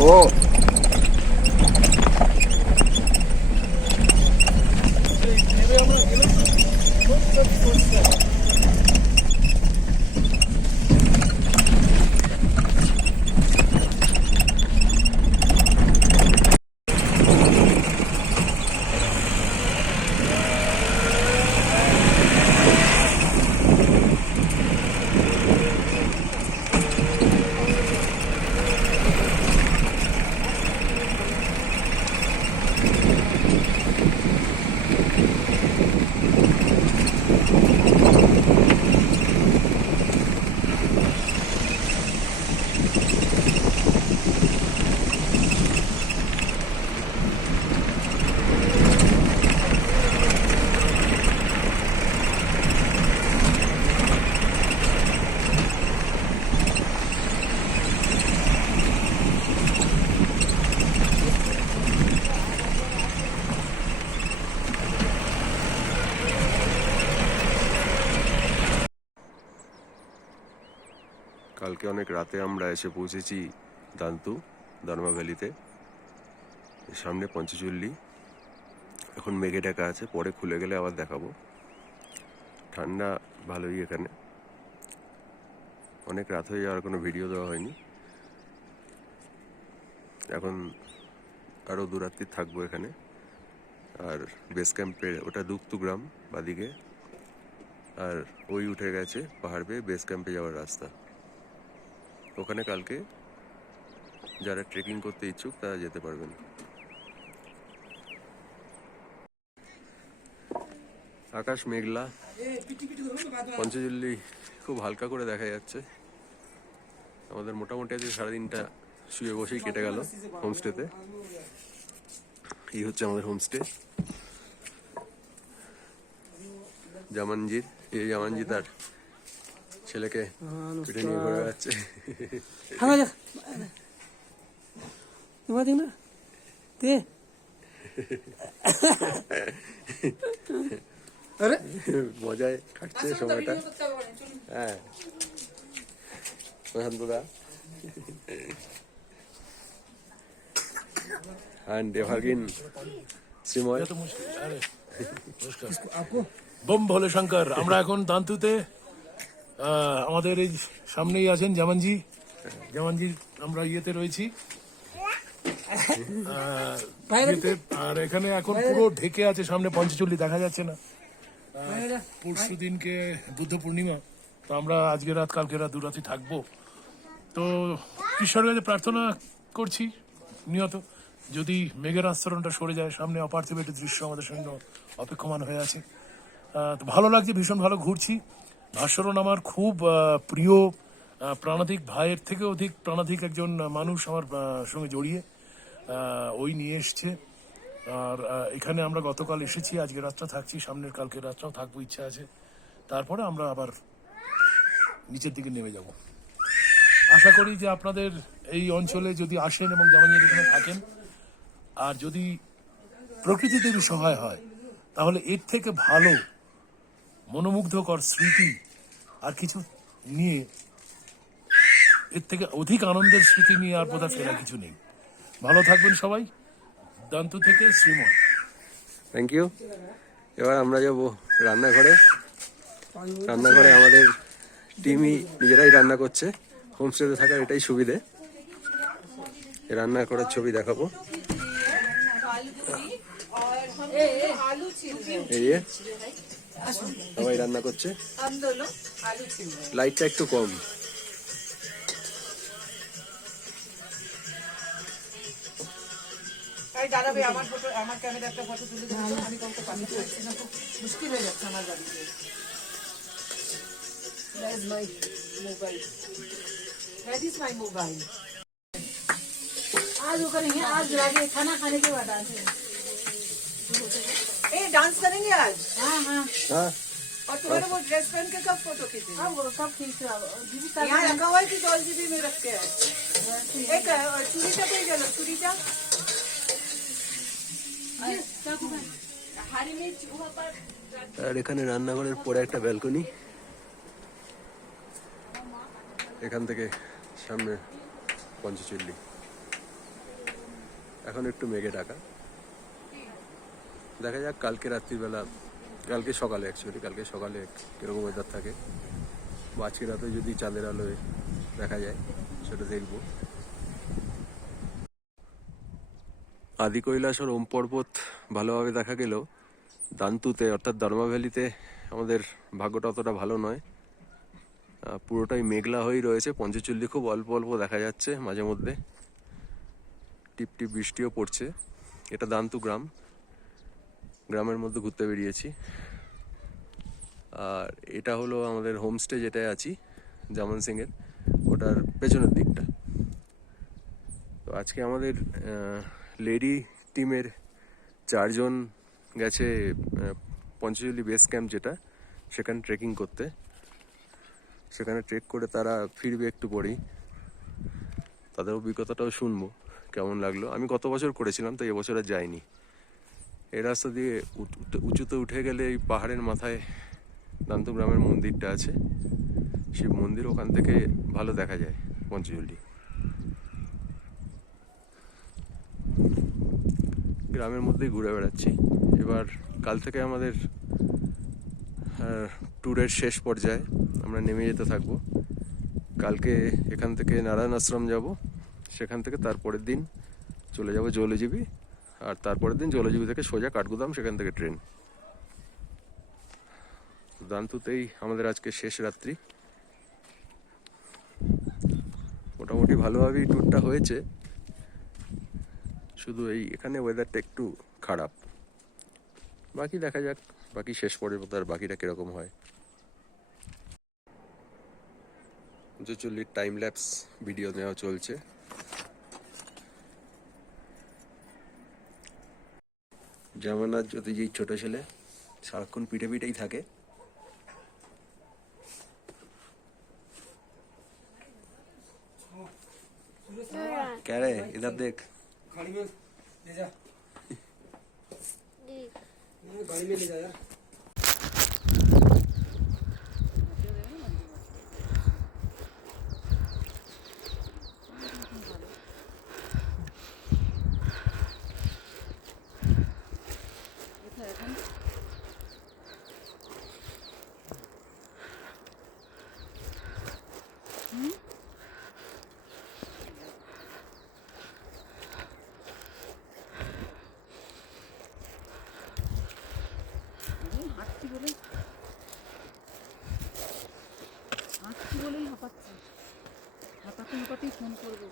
ও কালকে অনেক রাতে আমরা এসে পৌঁছেছি দান্তু দানমা ভ্যালিতে। সামনে পঞ্চচল্লি, এখন মেঘে ঢাকা আছে, পরে খুলে গেলে আবার দেখাবো। ঠান্ডা ভালোই এখানে, অনেক রাত হয়ে যাওয়ার কোনো ভিডিও দেওয়া হয়নি। এখন আরও দু-রাত্রি থাকবো এখানে। আর বেস ক্যাম্পের ওটা দুক্তু গ্রাম বাদিকে, আর ওই উঠে গেছে পাহাড় বেয়ে বেস ক্যাম্পে যাওয়ার রাস্তা। ওখানে কালকে যারা ট্রেকিং করতে ইচ্ছুক তারা যেতে পারবেন। আকাশ মেঘলা, পঞ্চচল্লি খুব হালকা করে দেখা যাচ্ছে। আমাদের মোটামুটি আজকে সারাদিনটা শুয়ে বসেই কেটে গেল হোমস্টেতে। এই হচ্ছে আমাদের হোমস্টে। জামানজির, এই জামানজি তার ছেলেকে পিঠে নিয়ে ঘুরে যাচ্ছে। মজায় কাটছে সময়টা। হ্যাঁ প্রশান্তদা and Devagin Simoy. বম ভোলে শঙ্কর। আমরা এখন দান্তুতে, আমাদের এই সামনেই আছেন জামানজি। জামানজি আমরা ইয়েতে রয়েছি, ইয়েতে। আর এখানে এখন পুরো ঢেকে আছে, সামনে পঞ্চচল্লি দেখা যাচ্ছে না। পরশু দিনকে বুদ্ধ পূর্ণিমা, তো আমরা আজকে রাত কালকে রাত 2 রাত্রি থাকবো। তো ঈশ্বরের কাছে প্রার্থনা করছি নিয়ত, যদি মেঘের আস্তরণটা সরে যায়, সামনে অপার্থিব একটি দৃশ্য আমাদের সঙ্গে অপেক্ষমান হয়ে আছে। তো ভালো লাগছে, ভীষণ ভালো ঘুরছি। ভাস্বরণ আমার খুব প্রিয়, প্রাণাধিক ভাইয়ের থেকে অধিক প্রাণাধিক একজন মানুষ আমার সঙ্গে জড়িয়ে, ওই নিয়ে এসছে। আর এখানে আমরা গতকাল এসেছি, আজকে রাতটা থাকছি, সামনের কালকে রাতটাও থাকবো, ইচ্ছা আছে। তারপরে আমরা আবার নিচের দিকে নেমে যাব। আশা করি যে আপনাদের এই অঞ্চলে যদি আসেন এবং জামানজির এখানে থাকেন, আর যদি প্রকৃতি দেবী সহায় হয়, তাহলে এর থেকে ভালো মনোমুগ্ধকর স্মৃতি আর কিছু নিয়ে, এর থেকে অধিক আনন্দের স্মৃতি নিয়ে আর বোধহয় ফেরা কিছু নেই। ভালো থাকবেন সবাই। দান্তু থেকে শ্রীময়। Thank you. এবার আমরা যাব রান্নাঘরে। রান্নাঘরে আমাদের টিমই নিজেরাই রান্না করছে। হোমস্টেতে থাকার এটাই সুবিধে। রান্না করার ছবি দেখাবো। এই যে সবাই রান্না করছে, লাইটটা একটু কম। দাদা ভাই আমার ফটো, আমার ক্যামেরা একটা ফটো তুলে দেবো। আমি কাউকে পাঠাতে পারছি না, খুব মুশকিল হয়ে যাচ্ছে আমার বাড়িতে। That is my mobile. That is my mobile. आज वो करेंगे, आज आगे खाना खाने के बाद डांस है। ए डांस करेंगे आज। हाँ हाँ, হ্যাঁ, और तुम्हारे वो ड्रेस पहन के कब फोटो खींचेंगे? अब वो सब ठीक है। दीदी यहाँ रखा हुआ है कि डॉल जीबी में रख के है? एक चूड़ीचा पे चलो, चूड़ीचा हरी मिर्च वहाँ पर। আর এখানে রান্নাঘরের পরে একটা ব্যালকনি, এখান থেকে সামনে পঞ্চচল্লি। এখন একটু মেঘে ঢাকা, দেখা যাক কালকে রাত্রিবেলা, কালকে সকালে অ্যাকচুয়ালি কালকে সকালে কীরকম ওয়েদার থাকে, বা আজকে রাতে যদি চাঁদের আলোয় দেখা যায় সেটা দেখব। আদি কৈলাস আর ওম পর্বত ভালোভাবে দেখা গেলেও দান্তুতে অর্থাৎ দানমা ভ্যালিতে আমাদের ভাগ্যটা অতটা ভালো নয়। পুরোটাই মেঘলা হয়েই রয়েছে। পঞ্চচল্লি খুব অল্প অল্প দেখা যাচ্ছে, মাঝে মধ্যে টিপ টিপ বৃষ্টিও পড়ছে। এটা দান্তু গ্রাম, গ্রামের মধ্যে ঘুরতে বেরিয়েছি। আর এটা হলো আমাদের হোমস্টে যেটায় আছি জামান সিংয়ের, ওটার পেছনের দিকটা। তো আজকে আমাদের লেডি টিমের 4 জন গেছে পঞ্চচল্লি বেস ক্যাম্প যেটা, সেখানে ট্রেকিং করতে। সেখানে ট্রেক করে তারা ফিরবে একটু পরেই। তাদের অভিজ্ঞতাটাও শুনবো কেমন লাগলো। আমি গত বছর করেছিলাম, তো এবছর আর যাইনি। এই রাস্তা দিয়ে উঁচুতে উঠে গেলে এই পাহাড়ের মাথায় দান্তু গ্রামের মন্দিরটা আছে, শিব মন্দির, ওখান থেকে ভালো দেখা যায় পঞ্চজলি। গ্রামের মধ্যেই ঘুরে বেড়াচ্ছি। এবার কাল থেকে আমাদের ট্যুরের শেষ পর্যায়ে, আমরা নেমে যেতে থাকবো। কালকে এখান থেকে নারায়ণ আশ্রম যাব, সেখান থেকে তারপরের দিন চলে যাব জলজীবী, আর তারপরের দিন জলজীবী থেকে সোজা কাঠগুদাম, সেখান থেকে ট্রেন। দান্তুতেই আমাদের আজকে শেষ রাত্রি। মোটামুটি ভালোভাবেই ট্যুরটা হয়েছে, শুধু এখানে ওয়েদারটা একটু খারাপ। বাকি দেখা যাক, বাকি শেষ পর্যন্ত আর বাকিটা কিরকম হয়। চল্লিশ টাইম ল্যাপস ভিডিও নেওয়া চলছে। জামানার যদি যেই ছোট ছেলে সারাক্ষণ পিঠে পিঠেই থাকে। क्या रे इधर देख। गाड़ी में ले जा, गाड़ी में ले जा यार। বলেই হাঁপাচ্ছে, হাঁপাতে হাঁপাতেই ফোন করবো,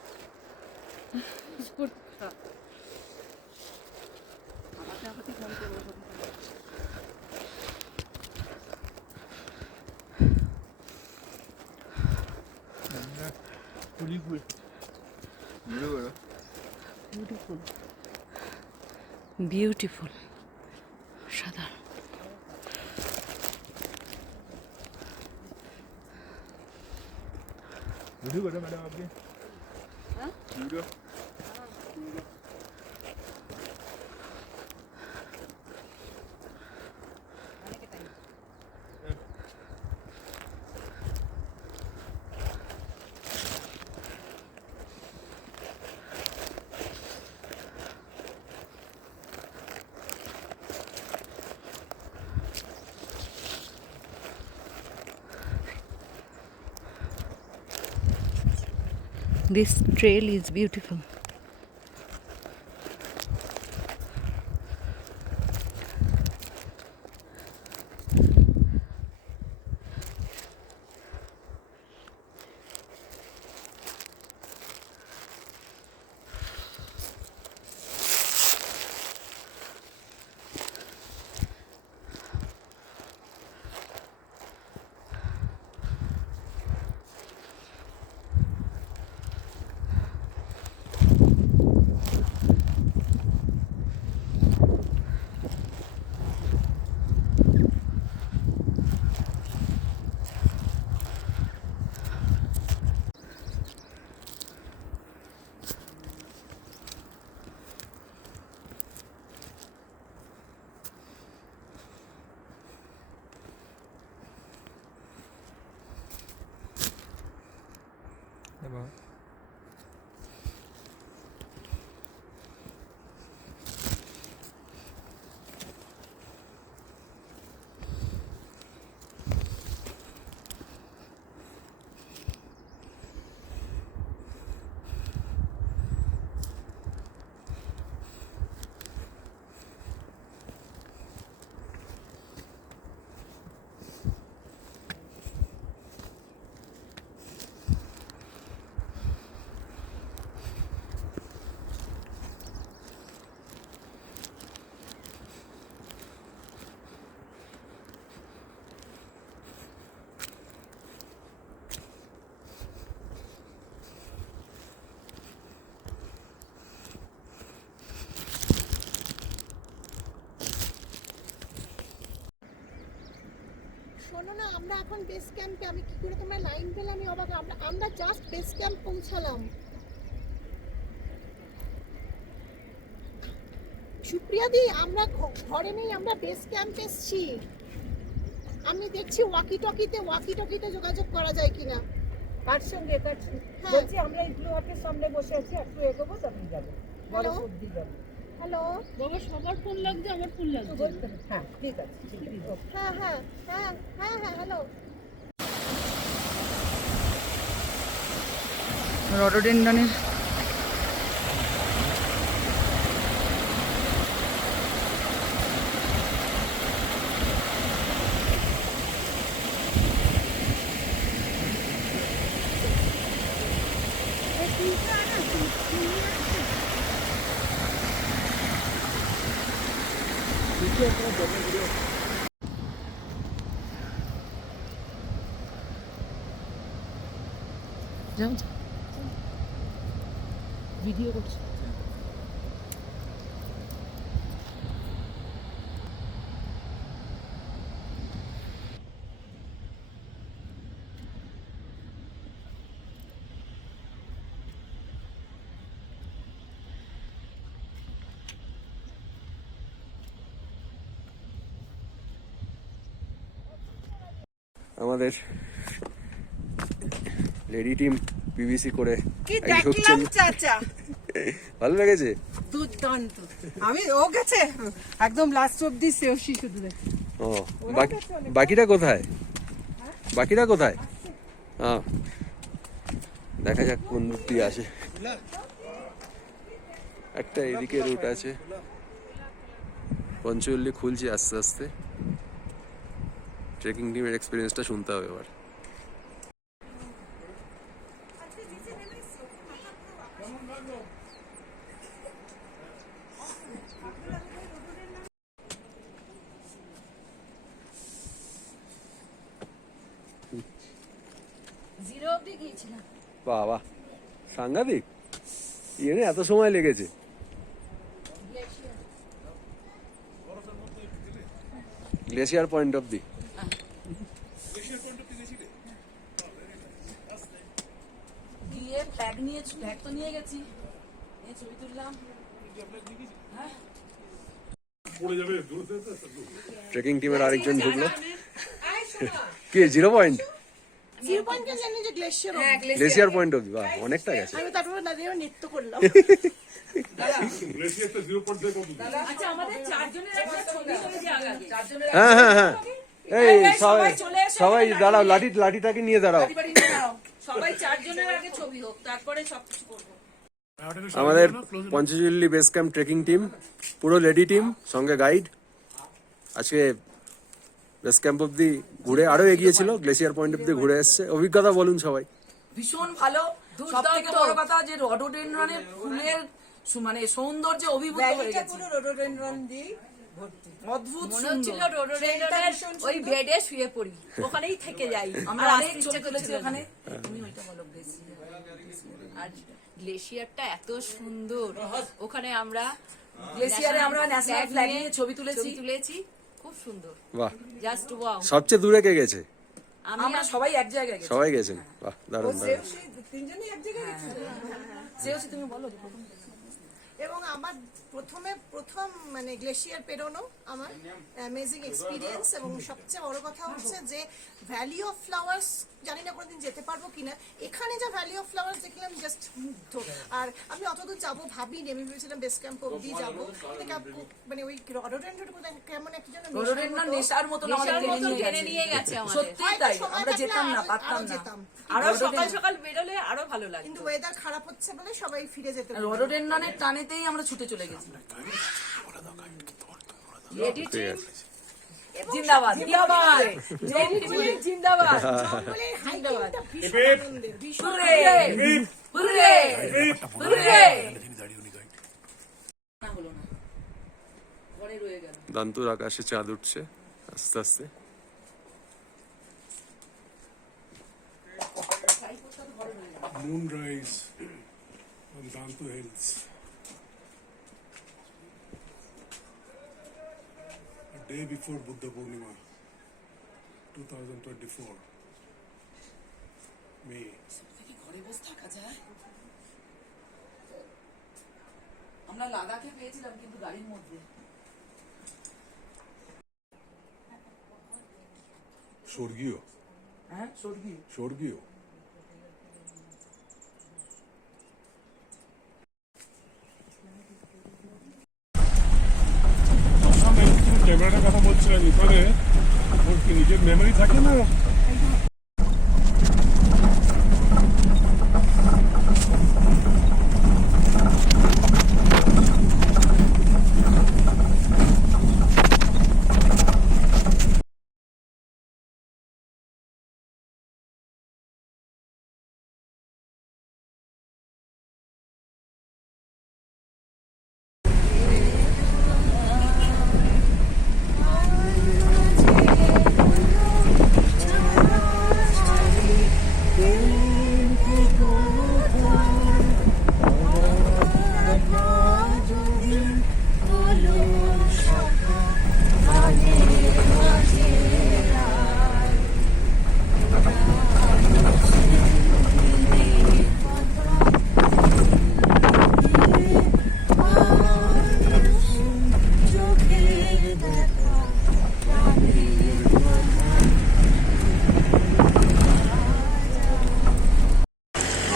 হাঁপাতে হাঁপাতেই ফোন করবো। বিউটিফুল, বিউটিফুল, সাধারণ। वीडियो कर रहे मैडम आपके? Video This trail is beautiful. শোনো না, আমরা এখন বেস ক্যাম্পে, আমি কি করে তোমরা লাইন পেলে আমি অবাক। আমরা জাস্ট বেস ক্যাম্প পৌঁছালাম। সুপ্রিয়া দি, আমরা ঘরে নেই, আমরা বেস ক্যাম্প এসেছি। আমি দেখছি ওয়াকি টকিতে যোগাযোগ করা যায় কিনা। কার সঙ্গে হ্যাঁ। বলছি আমরা ইগলু হাটের সামনে বসে আছি, একটু এগোবো তখন যাবো, বড় হ্যালো? সবজি যাবো। হ্যালো, বাবা সবার ফোন লাগছে, আমার ফোন লাগছে। হ্যাঁ ঠিক আছে, ঠিক আছে। হ্যাঁ, হ্যালো। রডোডেন্ড্রনের ভিডিও করছি। আমাদের লেডি টিম পিভিসি করে কি এই ঢুকছেন। দেখলাম চাচা, ভালো লেগেছে? দুর্দান্ত। আমি ও গেছে একদম লাস্ট অব্দি সেওসি শুধু দেখি। ও বাকিটা কোথায়? বাকিটা কোথায়? হ্যাঁ, দেখা যাক কোন রুট দিয়ে আসে। একটা এদিকে রুট আছে, পঞ্চল্লি খুলছে আস্তে আস্তে। ট্রেকিং টিমের এক্সপিরিয়েন্সটা শুনতে হবে এবার। জিরো অবধি গিয়েছিলাম। বাহ, সাংঘাতিক। এনে এত সময় লেগেছে? Glacier point of the. গিয়ে ফ্ল্যাগ তো নিয়ে গেছি, নিয়ে ছবি তুললাম। ট্রেকিং টিমের আরেকজন ঢুকলো। কি 0 পয়েন্ট? 0 পয়েন্টকে জানি যে glacier. Glacier point of the. বাহ, অনেকটা গেছে। আমি তারপরে দাঁড়িয়ে নৃত্য করলাম। আচ্ছা, আমাদের চারজনের একটা ছবি তুলে দিয়ে আগে। চারজনের হ্যাঁ, এই সবাই দাঁড়াও, লাঠিটাকে নিয়ে দাঁড়াও। সবাই চারজনের আগে ছবি হোক, তারপরে সবকিছু করবো। আমাদের পঞ্চজুল্লি বেস ক্যাম্প ট্রেকিং টিম পুরো লেডি টিম, সঙ্গে গাইড। আজকে বেস ক্যাম্প অব্দি ঘুরে আরো এগিয়েছিল, গ্লেসিয়ার পয়েন্ট অব্দি ঘুরে এসছে। অভিজ্ঞতা বলুন সবাই। ভীষণ ভালো। সবথেকে বড় কথা যে রডোডেন্ড্রনের ফুলের মানে সৌন্দর্যে অভিভূত হয়ে গেছে। পুরো রডোডেন্ড্রন দিয়ে ভর্তি। অদ্ভুত মনে হচ্ছিল রোডোডেন্ড্রনের ওই বেডে শুয়ে পড়ি, ওখানেই থেকে যাই। আমরা অনেক ছবি তুলেছি ওখানে। তুমি ওইটা বলো গ্লেসিয়ার। আর গ্লেশিয়ারটা এত সুন্দর, ওখানে আমরা গ্লেসিয়ারে আমরা ন্যাশনাল ফ্ল্যাগ নিয়ে ছবি তুলেছি। খুব সুন্দর, বাহ, জাস্ট ওয়াও। সবচেয়ে দূরে কে গেছে? আমরা সবাই এক জায়গায় গেছি। সবাই গেছেন। বাহ, দারুণ দারুণ। তিনজনই এক জায়গায় গেছে। সেওসি তুমি বলো। এবং আমার প্রথম মানে গ্লেশিয়ার পেরোনো আমার অ্যামেজিং এক্সপিরিয়েন্স। এবং সবচেয়ে বড় কথা হচ্ছে যে ভ্যালি অফ ফ্লাওয়ার্স, জানি না কোনোদিন যেতে পারবো কিনা, এখানে যা ভ্যালি অফ ফ্লাওয়ার্স দেখলাম জাস্ট মুগ্ধ। আর আমি অতদূর যাবো ভাবিনি, আমি ভেবেছিলাম বেস ক্যাম্প অব্দি যাবো, মানে ওই রডোডেন্ড্রন কেমন একটা যেন রডোডেন্ড্রন নেশার মতন আমাদের টেনে নিয়ে গেছে আমাদের। সত্যি তাই, আমরা যেতাম না, পারতাম না। আরো সকাল সকাল বেরোলে আরো ভালো লাগে। কিন্তু ওয়েদার খারাপ হচ্ছে বলে সবাই ফিরে যেতে রডোডেন্ড্রনের টানেতেই আমরা ছুটে চলে গেছি। লেডি টিম জিন্দাবাদ, জিন্দাবাদ, জিন্দাবাদ। জঙ্গলের হাইকিংটা ভীষণ আনন্দের, ভীষণ হুররে, হুররে, হুররে। না হলো না, ঘরে রয়ে গেল। দান্তুর আকাশে চাঁদ উঠছে আস্তে আস্তে। Moonrise on Dantu Hills. A day before Buddha Purnima, 2024, May. ঘরে বসে থাকা যায়? আমরা লাদাখে পেয়েছিলাম কিন্তু গাড়ির মধ্যে। স্বর্গীয় হ্যাঁ স্বর্গীয়। স্বর্গীয় ক্যামেরাটার কথা বলছিলাম, ভিতরে ওর কি নিজের মেমোরি থাকে না?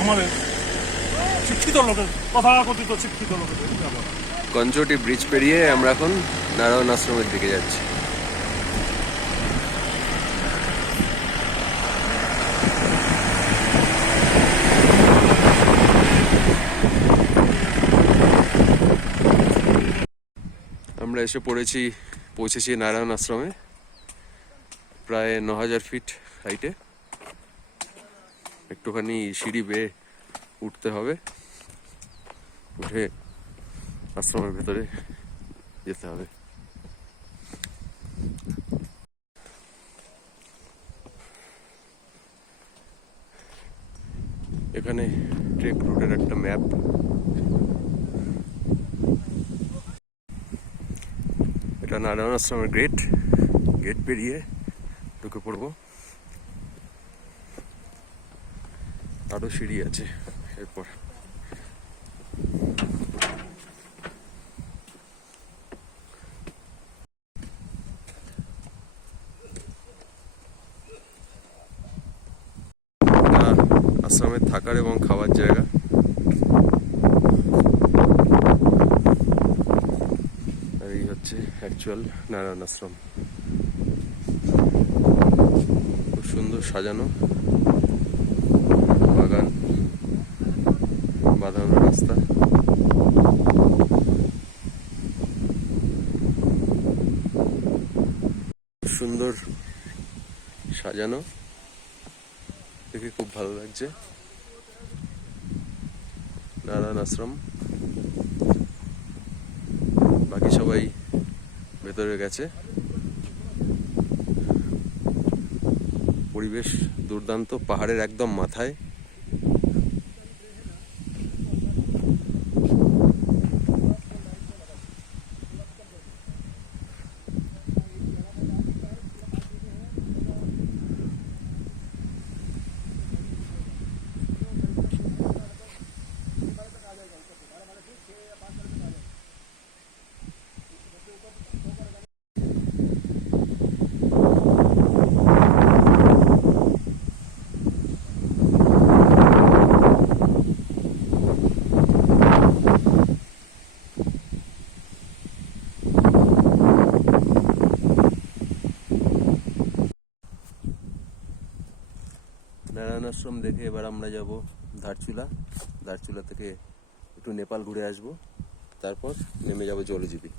আমাদের শিক্ষিত লোকের তথাকথিত শিক্ষিত লোকের ব্যাপার। কঞ্চটি ব্রিজ পেরিয়ে আমরা এখন নারায়ণ আশ্রমের দিকে যাচ্ছি। আমরা এসে পৌঁছেছি নারায়ণ আশ্রমে, প্রায় 9000 ফিট হাইটে। একটুখানি সিঁড়ি বেয়ে উঠতে হবে, উঠে আশ্রমের ভেতরে যেতে হবে। এখানে ট্রেক রুটের একটা ম্যাপ, এটা নারায়ণ আশ্রমের গেট পেরিয়ে ঢুকে পড়বো। আরো সিঁড়ি আছে এরপর। আশ্রমে থাকার এবং খাওয়ার জায়গা। আর এই হচ্ছে অ্যাকচুয়াল নারায়ণ আশ্রম, খুব সুন্দর সাজানো বাগান, বাঁধানো রাস্তা। সুন্দর সাজানো, দেখে খুব ভালো লাগছে। নারায়ণ আশ্রম, বাকি সবাই ভেতরে গেছে। পরিবেশ দুর্দান্ত, পাহাড়ের একদম মাথায়। নারায়ণ আশ্রম দেখে এবার আমরা যাব ধারচুলা থেকে একটু নেপাল ঘুরে আসব, তারপর নেমে যাব জলজীবী।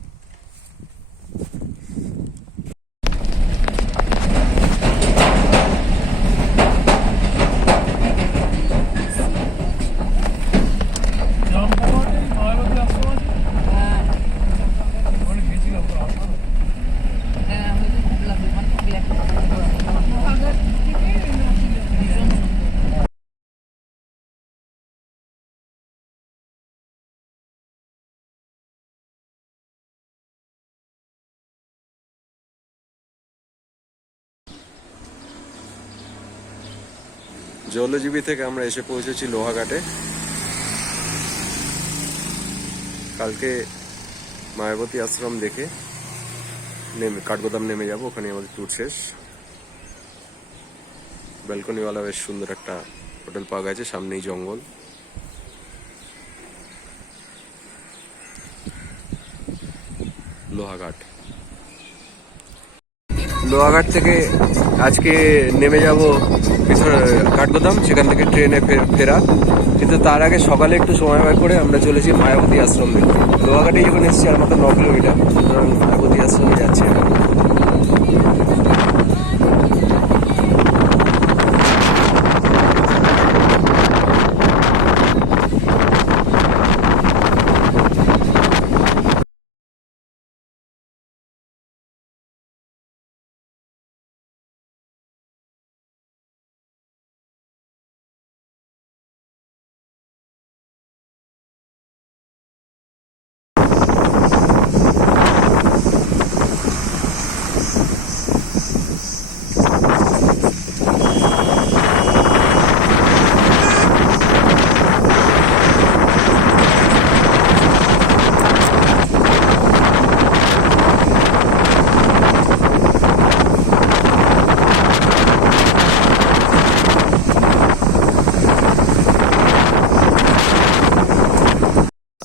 জলজীবী থেকে আমরা এসে পৌঁছেছি লোহাঘাটে। কালকে মায়াবতী আশ্রম দেখে কাঠগোদাম নেমে যাব, ওখানে আমাদের ট্যুর শেষ। ব্যালকনিওয়ালা বেশ সুন্দর একটা হোটেল পাওয়া গেছে, সামনেই জঙ্গল। লোহাঘাট, লোহাঘাট থেকে আজকে নেমে যাব কাঠগোদাম, সেখান থেকে ট্রেনে ফেরা। কিন্তু তার আগে সকালে একটু সময় বের করে আমরা চলেছি মায়াবতী আশ্রম দেখতে। লোহাঘাটে যখন এসেছি আর মাত্র 9 কিলোমিটার, সুতরাং মায়াবতী আশ্রমে যাচ্ছি এখন।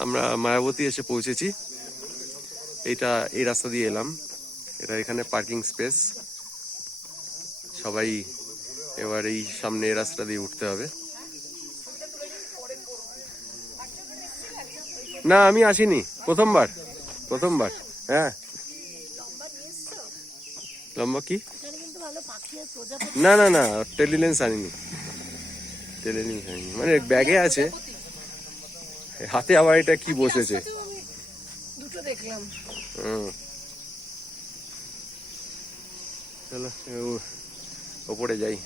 আমরা মায়াবতী এসে পৌঁছেছি। এই রাস্তা দিয়ে এলাম, এটা এখানে পার্কিং স্পেস। সবাই এবার এই সামনে এই রাস্তা দিয়ে উঠতে হবে। না, আমি আসিনি, প্রথমবার। হ্যাঁ, লম্বা কি? না না না, টেলিলেন্স আনিনি, মানে ব্যাগে আছে, হাতে আবার এটা কি বসেছে। দুটো দেখলাম। চলো ওপরে যাই।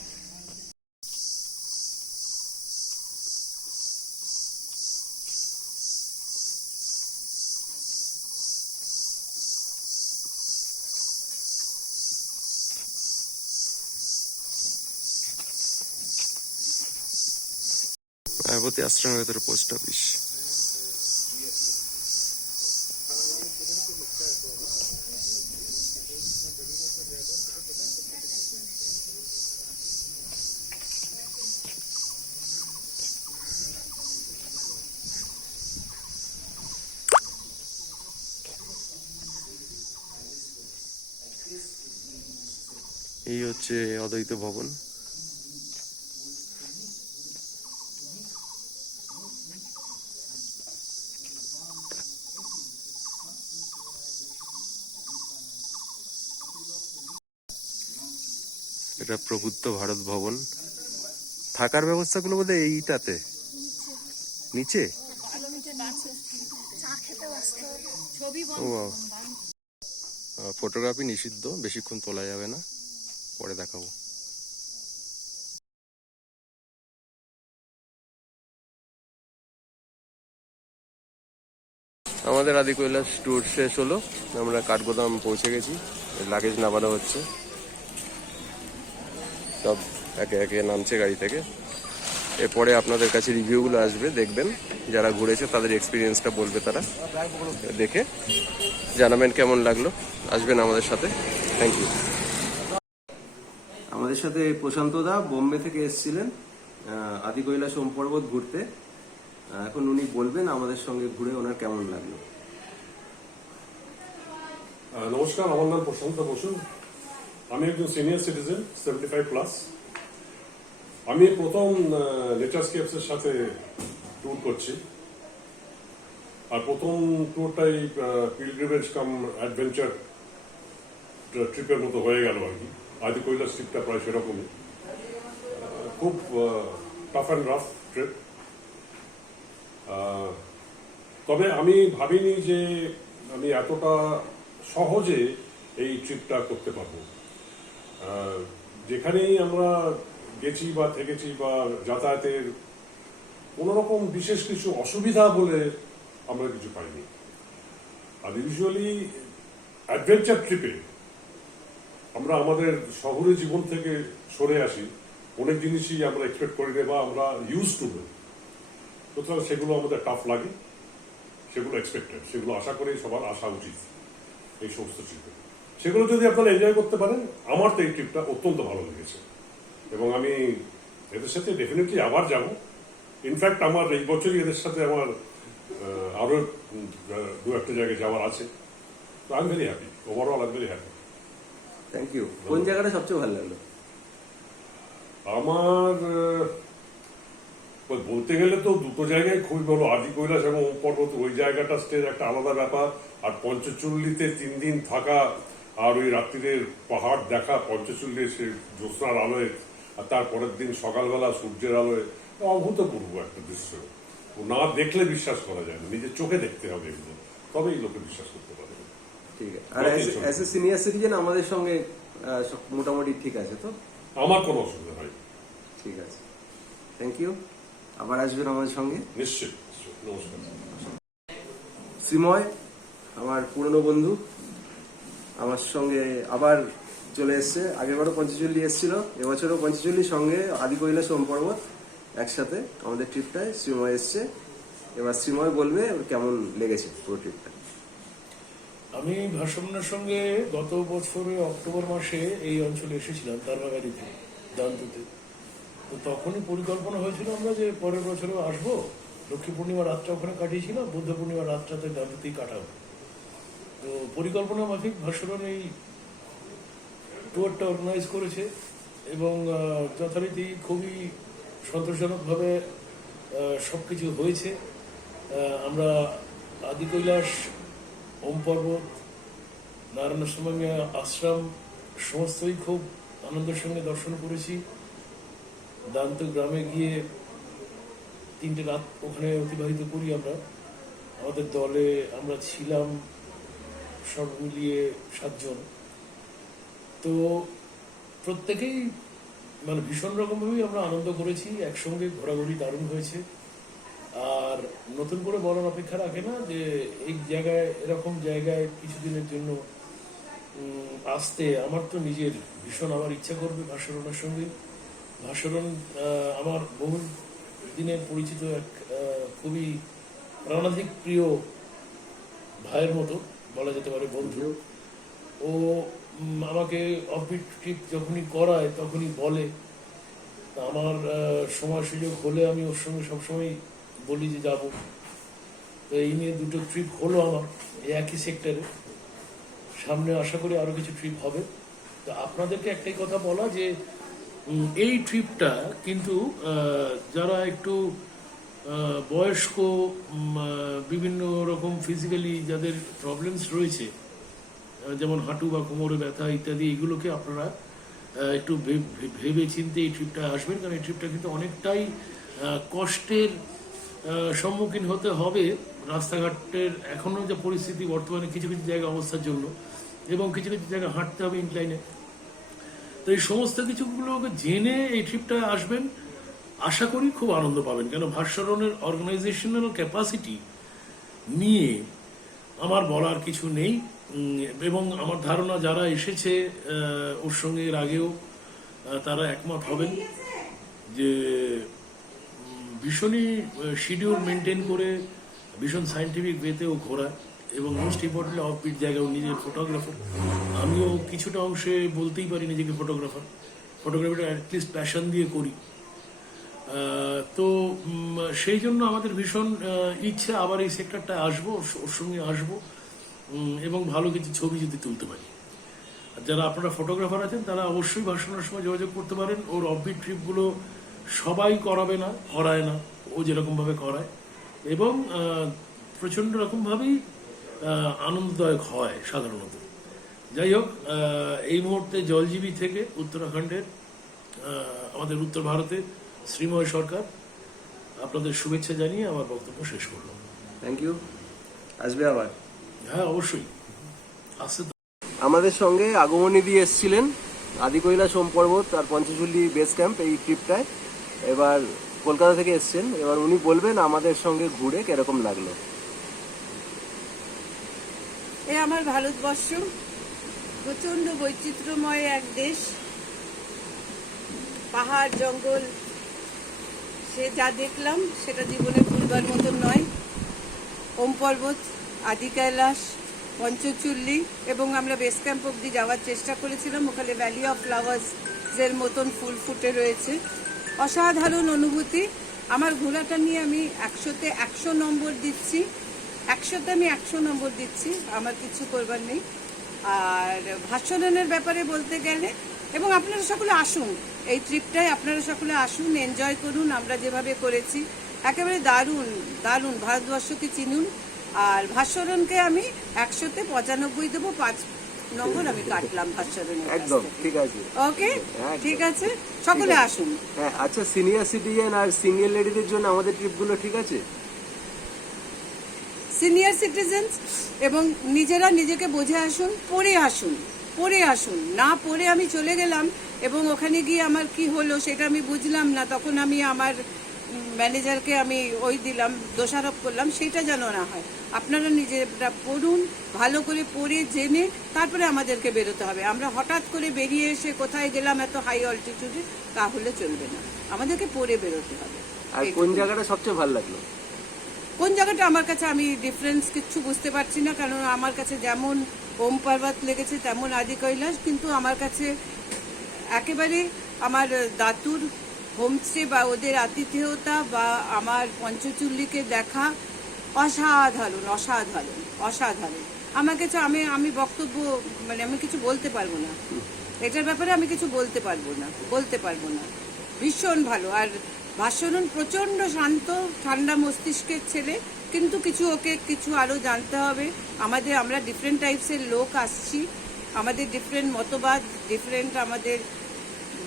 মায়াবতী আশ্রমের ভেতরে পোস্ট অফিস। এই হচ্ছে অদ্বৈত ভবন। এটা প্রবুদ্ধ ভারত ভবন। থাকার ব্যবস্থাগুলো বোধহয় এইটাতে নিচে। ফটোগ্রাফি নিষিদ্ধ, বেশিক্ষণ তোলা যাবে না, পরে দেখাবো। আমাদের আদি কৈলাস ট্যুর শেষ হলো, আমরা কাঠগোদাম পৌঁছে গেছি। লাগেজ নামানো হচ্ছে, সব একে একে নামছে গাড়ি থেকে। এরপরে আপনাদের কাছে রিভিউগুলো আসবে, দেখবেন। যারা ঘুরেছে তাদের এক্সপিরিয়েন্সটা বলবে, তারা দেখে জানাবেন কেমন লাগলো। আসবেন আমাদের সাথে। Thank you. আমাদের সাথে প্রশান্ত দা বোম্বে থেকে এসেছিলেন আদি কৈলাস ওম পর্বত ঘুরতে। এখন উনি বলবেন আমাদের সঙ্গে ঘুরে ওনার কেমন লাগলো। নমস্কার, আমার নাম প্রশান্ত বসু। আমি একজন সিনিয়র সিটিজেন, 75+। আমি প্রথম নেচারস্কেপস এর সাথে ট্যুর করছি, আর প্রথম ট্যুরটাই পিলগ্রিমেজ কাম অ্যাডভেঞ্চার ট্রিপের মতো হয়ে গেল আর কি। আদি কৈলাস ট্রিপটা প্রায় সেরকমই, খুব টাফ অ্যান্ড রাফ ট্রিপ। তবে আমি ভাবিনি যে আমি এতটা সহজে এই ট্রিপটা করতে পারবো। যেখানেই আমরা গেছি বা থেকেছি বা যাতায়াতের কোনোরকম বিশেষ কিছু অসুবিধা বলে আমরা কিছু পাইনি। আর ইউজুয়ালি অ্যাডভেঞ্চার ট্রিপে আমরা আমাদের শহরের জীবন থেকে সরে আসি, অনেক জিনিসই আমরা এক্সপেক্ট করি না বা আমরা ইউজ টু নই, সুতরাং সেগুলো আমাদের টাফ লাগে, সেগুলো এক্সপেক্টেড, সেগুলো আশা করে সবার আসা উচিত এই সমস্ত ট্রিপে। সেগুলো যদি আপনারা এনজয় করতে পারেন, আমার তো এই ট্রিপটা অত্যন্ত ভালো লেগেছে। এবং আমি এদের সাথে ডেফিনেটলি আবার যাব। ইনফ্যাক্ট আমার এই বছরই এদের সাথে আমার আরো দু একটা জায়গায় যাওয়ার আছে। তো I am very happy, overall I am very happy. Thank you. কোন জায়গাটা সবচেয়ে ভালো লাগলো? আমার বলতে গেলে তো দুটো জায়গায় খুবই ভালো, আদি কৈলাস এবং পর্বত। ওই জায়গাটা স্টেজ একটা আলাদা ব্যাপার। আর পঞ্চচল্লিতে 3 দিন থাকা আর ওই রাত্রিরের পাহাড় দেখা, পঞ্চচল্লির সে জ্যোৎস্নার আলোয়, আর তারপরের দিন সকালবেলা সূর্যের আলোয়, অভূতপূর্ব একটা দৃশ্য। না দেখলে বিশ্বাস করা যায় না, নিজের চোখে দেখতে হবে এগুলো, তবেই লোকে বিশ্বাস করতে পারে। ঠিক আছে। আর অ্যাজ এ সিনিয়র সিটিজেন আমাদের সঙ্গে মোটামুটি ঠিক আছে তো? আমার কোনো অসুবিধা হয়। ঠিক আছে, থ্যাংক ইউ। আবার আসবেন আমাদের সঙ্গে। নিশ্চয়ই, নমস্কার। শ্রীময় আমার পুরনো বন্ধু, আমার সঙ্গে আবার চলে এসছে। আগেরবারও পঞ্চচল্লি এসেছিল, এবছরও পঞ্চচল্লির সঙ্গে আদি কৈলাস ওম পর্বত একসাথে আমাদের ট্রিপটায় শ্রীময় এসছে। এবার শ্রীময় বলবে ওর কেমন লেগেছে পুরো ট্রিপটা। আমি ভারসাম্যের সঙ্গে গত বছরে অক্টোবর মাসে এই অঞ্চলে এসেছিলাম, তারবাগাড়িতে, দান্তুতে। তো তখনই পরিকল্পনা হয়েছিল আমরা যে পরের বছরও আসবো। লক্ষ্মী পূর্ণিমা রাতটা ওখানে কাটিয়েছিলাম, বুদ্ধ পূর্ণিমা রাতটাতে দান্তুতেই কাটাবো। তো পরিকল্পনা মাফিক ভাস্করণ এই ট্যুরটা অর্গানাইজ করেছে এবং যথারীতি খুবই সন্তোষজনকভাবে সবকিছু হয়েছে। আমরা আদি কৈলাস, ওম পর্বত, নারায়ণস্বামী আশ্রম সমস্তই খুব আনন্দের সঙ্গে দর্শন করেছি। দান্ত গ্রামে গিয়ে 3টে রাত ওখানে অতিবাহিত করি আমরা। আমাদের দলে আমরা ছিলাম সব মিলিয়ে 7 জন। তো প্রত্যেকেই মানে ভীষণ রকমভাবেই আমরা আনন্দ করেছি, একসঙ্গে ঘোরাঘুরি দারুণ হয়েছে। আর নতুন করে বলার অপেক্ষা রাখে না যে এই জায়গায়, এরকম জায়গায় কিছুদিনের জন্য আসতে আমার তো নিজের ভীষণ আমার ইচ্ছা করবে ভাস্করণের সঙ্গে। ভাস্করণ আমার বহু দিনের পরিচিত এক খুবই প্রাণাধিক প্রিয় ভাইয়ের মতো বলা যেতে পারে, বন্ধু। ও আমাকে অফবিট ট্রিপ যখনই করায় তখনই বলে। আমার সময় সুযোগ হলে আমি ওর সঙ্গে সবসময় বলি যে যাব। তো এই নিয়ে 2টো ট্রিপ হলো আমার এই একই সেক্টরে। সামনে আশা করি আরো কিছু ট্রিপ হবে। তো আপনাদেরকে একটাই কথা বলা যে এই ট্রিপটা কিন্তু যারা একটু বয়স্ক, বিভিন্ন রকম ফিজিক্যালি যাদের প্রবলেমস রয়েছে, যেমন হাঁটু বা কোমরে ব্যথা ইত্যাদি, এগুলোকে আপনারা একটু ভেবে চিন্তে এই ট্রিপটা আসবেন। কারণ এই ট্রিপটা কিন্তু অনেকটাই কষ্টের সম্মুখীন হতে হবে রাস্তাঘাটের এখনো যে পরিস্থিতি বর্তমানে কিছু কিছু জায়গা অবস্থার জন্য, এবং কিছু কিছু জায়গায় হাঁটতে হবে ইনক্লাইনে। তো এই সমস্ত কিছুগুলোকে জেনে এই ট্রিপটা আসবেন, আশা করি খুব আনন্দ পাবেন। কেন ভাস্করণের অর্গানাইজেশনাল ক্যাপাসিটি নিয়ে আমার বলার কিছু নেই। এবং আমার ধারণা যারা এসেছে ওর সঙ্গে এর আগেও তারা একমত হবেন যে ভীষণই শিডিউল মেনটেন করে ভীষণ সায়েন্টিফিক ওয়েতেও ঘোরা, এবং মোস্ট ইম্পর্টেন্টলি অফবিট জায়গাও নিজের ফটোগ্রাফার। আমিও কিছুটা অংশে বলতেই পারি নিজেকে ফটোগ্রাফার, ফটোগ্রাফিটা অ্যাটলিস্ট প্যাশন দিয়ে করি। তো সেই জন্য আমাদের ভীষণ ইচ্ছা আবার এই সেক্টরটা আসবো, ওর সঙ্গে আসবো এবং ভালো কিছু ছবি যদি তুলতে পারি। আর যারা আপনারা ফটোগ্রাফার আছেন তারা অবশ্যই ভাষণের সময় যোগাযোগ করতে পারেন। ওর অফবিট ট্রিপগুলো সবাই করাবে না, করায় না, ও যেরকমভাবে করায়, এবং প্রচণ্ড রকমভাবেই আনন্দদায়ক হয় সাধারণত। যাই হোক, এই মুহূর্তে জলজীবী থেকে উত্তরাখণ্ডের আমাদের উত্তর ভারতে শ্রীময় সরকার আপনাদের শুভেচ্ছা জানিয়ে আমার বক্তব্য শেষ করলাম। Thank you. আসবে আবার? হ্যাঁ, অবশ্যই আসতে। আমাদের সঙ্গে আগমনী দিয়ে এসেছিলেন আদি কৈলাস ওম পর্বত আর পঞ্চচল্লি বেস ক্যাম্প এই ট্রিপটায়। এবার কলকাতা থেকে এসছেন, এবার উনি বলবেন আমাদের সঙ্গে ঘুরে কিরকম লাগলো। এ আমার ভারতবর্ষ প্রচন্ড বৈচিত্র্যময় এক দেশ। পাহাড় জঙ্গল, সে যা দেখলাম সেটা জীবনে ভুলবার মতন নয়। ওম পর্বত, আদি কৈলাস, পঞ্চচল্লি, এবং আমরা বেস ক্যাম্প অব্দি যাওয়ার চেষ্টা করেছিলাম। ওখানে ভ্যালি অফ ফ্লাওয়ার্স রোজের মতন ফুল ফুটে রয়েছে। অসাধারণ অনুভূতি। আমার ঘোরাটা নিয়ে আমি 100-তে 100 নম্বর দিচ্ছি। 100তে আমি 100 নম্বর দিচ্ছি, আমার কিছু করবার নেই। আর ভাস্বরণের ব্যাপারে বলতে গেলে, এবং আপনারা সকলে আসুন এই ট্রিপটায়, আপনারা সকলে আসুন, এনজয় করুন। আমরা যেভাবে করেছি একেবারে দারুণ দারুণ। ভারতবর্ষকে চিনুন। আর ভাস্বরণকে আমি 100তে 95 দেবো, 5 নম্বর আমি কাটলাম ভাস্বরণের। একদম ঠিক আছে। ওকে, ঠিক আছে, সকলে আসুন। হ্যাঁ, আচ্ছা, সিনিয়র সিটিজেন আর সিঙ্গেল লেডিদের জন্য আমাদের ট্রিপগুলো ঠিক আছে? সিনিয়র সিটিজেন্স এবং নিজেরা নিজেকে বুঝে আসুন, পড়ে আসুন, পড়ে আসুন। না পড়ে আমি চলে গেলাম এবং ওখানে গিয়ে আমার কি হলো সেটা আমি বুঝলাম না, তখন আমি আমার ম্যানেজারকে আমি দিলাম, দোষারোপ করলাম, সেটা যেন না হয়। আপনারা নিজেরা পড়ুন, ভালো করে পড়ে জেনে তারপরে আমাদেরকে বেরোতে হবে। আমরা হঠাৎ করে বেরিয়ে এসে কোথায় গেলাম এত হাই অল্টিটিউডে, তাহলে চলবে না। আমাদেরকে পড়ে বেরোতে হবে। আর কোন জায়গাটা সবচেয়ে ভালো লাগলো? কোন জায়গাটা আমার কাছে আমি ডিফারেন্স কিচ্ছু বুঝতে পারছি না, কারণ আমার কাছে যেমন ওম পর্বত লেগেছে তেমন আদি কৈলাস, কিন্তু আমার কাছে একেবারে আমার দাতুর হোমস্টে বা ওদের আতিথেয়তা বা আমার পঞ্চচুল্লিকে দেখা অসাধারণ অসাধারণ অসাধারণ। আমার কাছে আমি বক্তব্য আমি কিছু বলতে পারবো না এটার ব্যাপারে, আমি কিছু বলতে পারবো না। ভীষণ ভালো। আর ভাস্বরণ প্রচণ্ড শান্ত, ঠান্ডা মস্তিষ্কের ছেলে, কিন্তু ওকে কিছু আরও জানতে হবে। আমরা ডিফারেন্ট টাইপসের লোক আসছি, আমাদের ডিফারেন্ট মতবাদ, ডিফারেন্ট আমাদের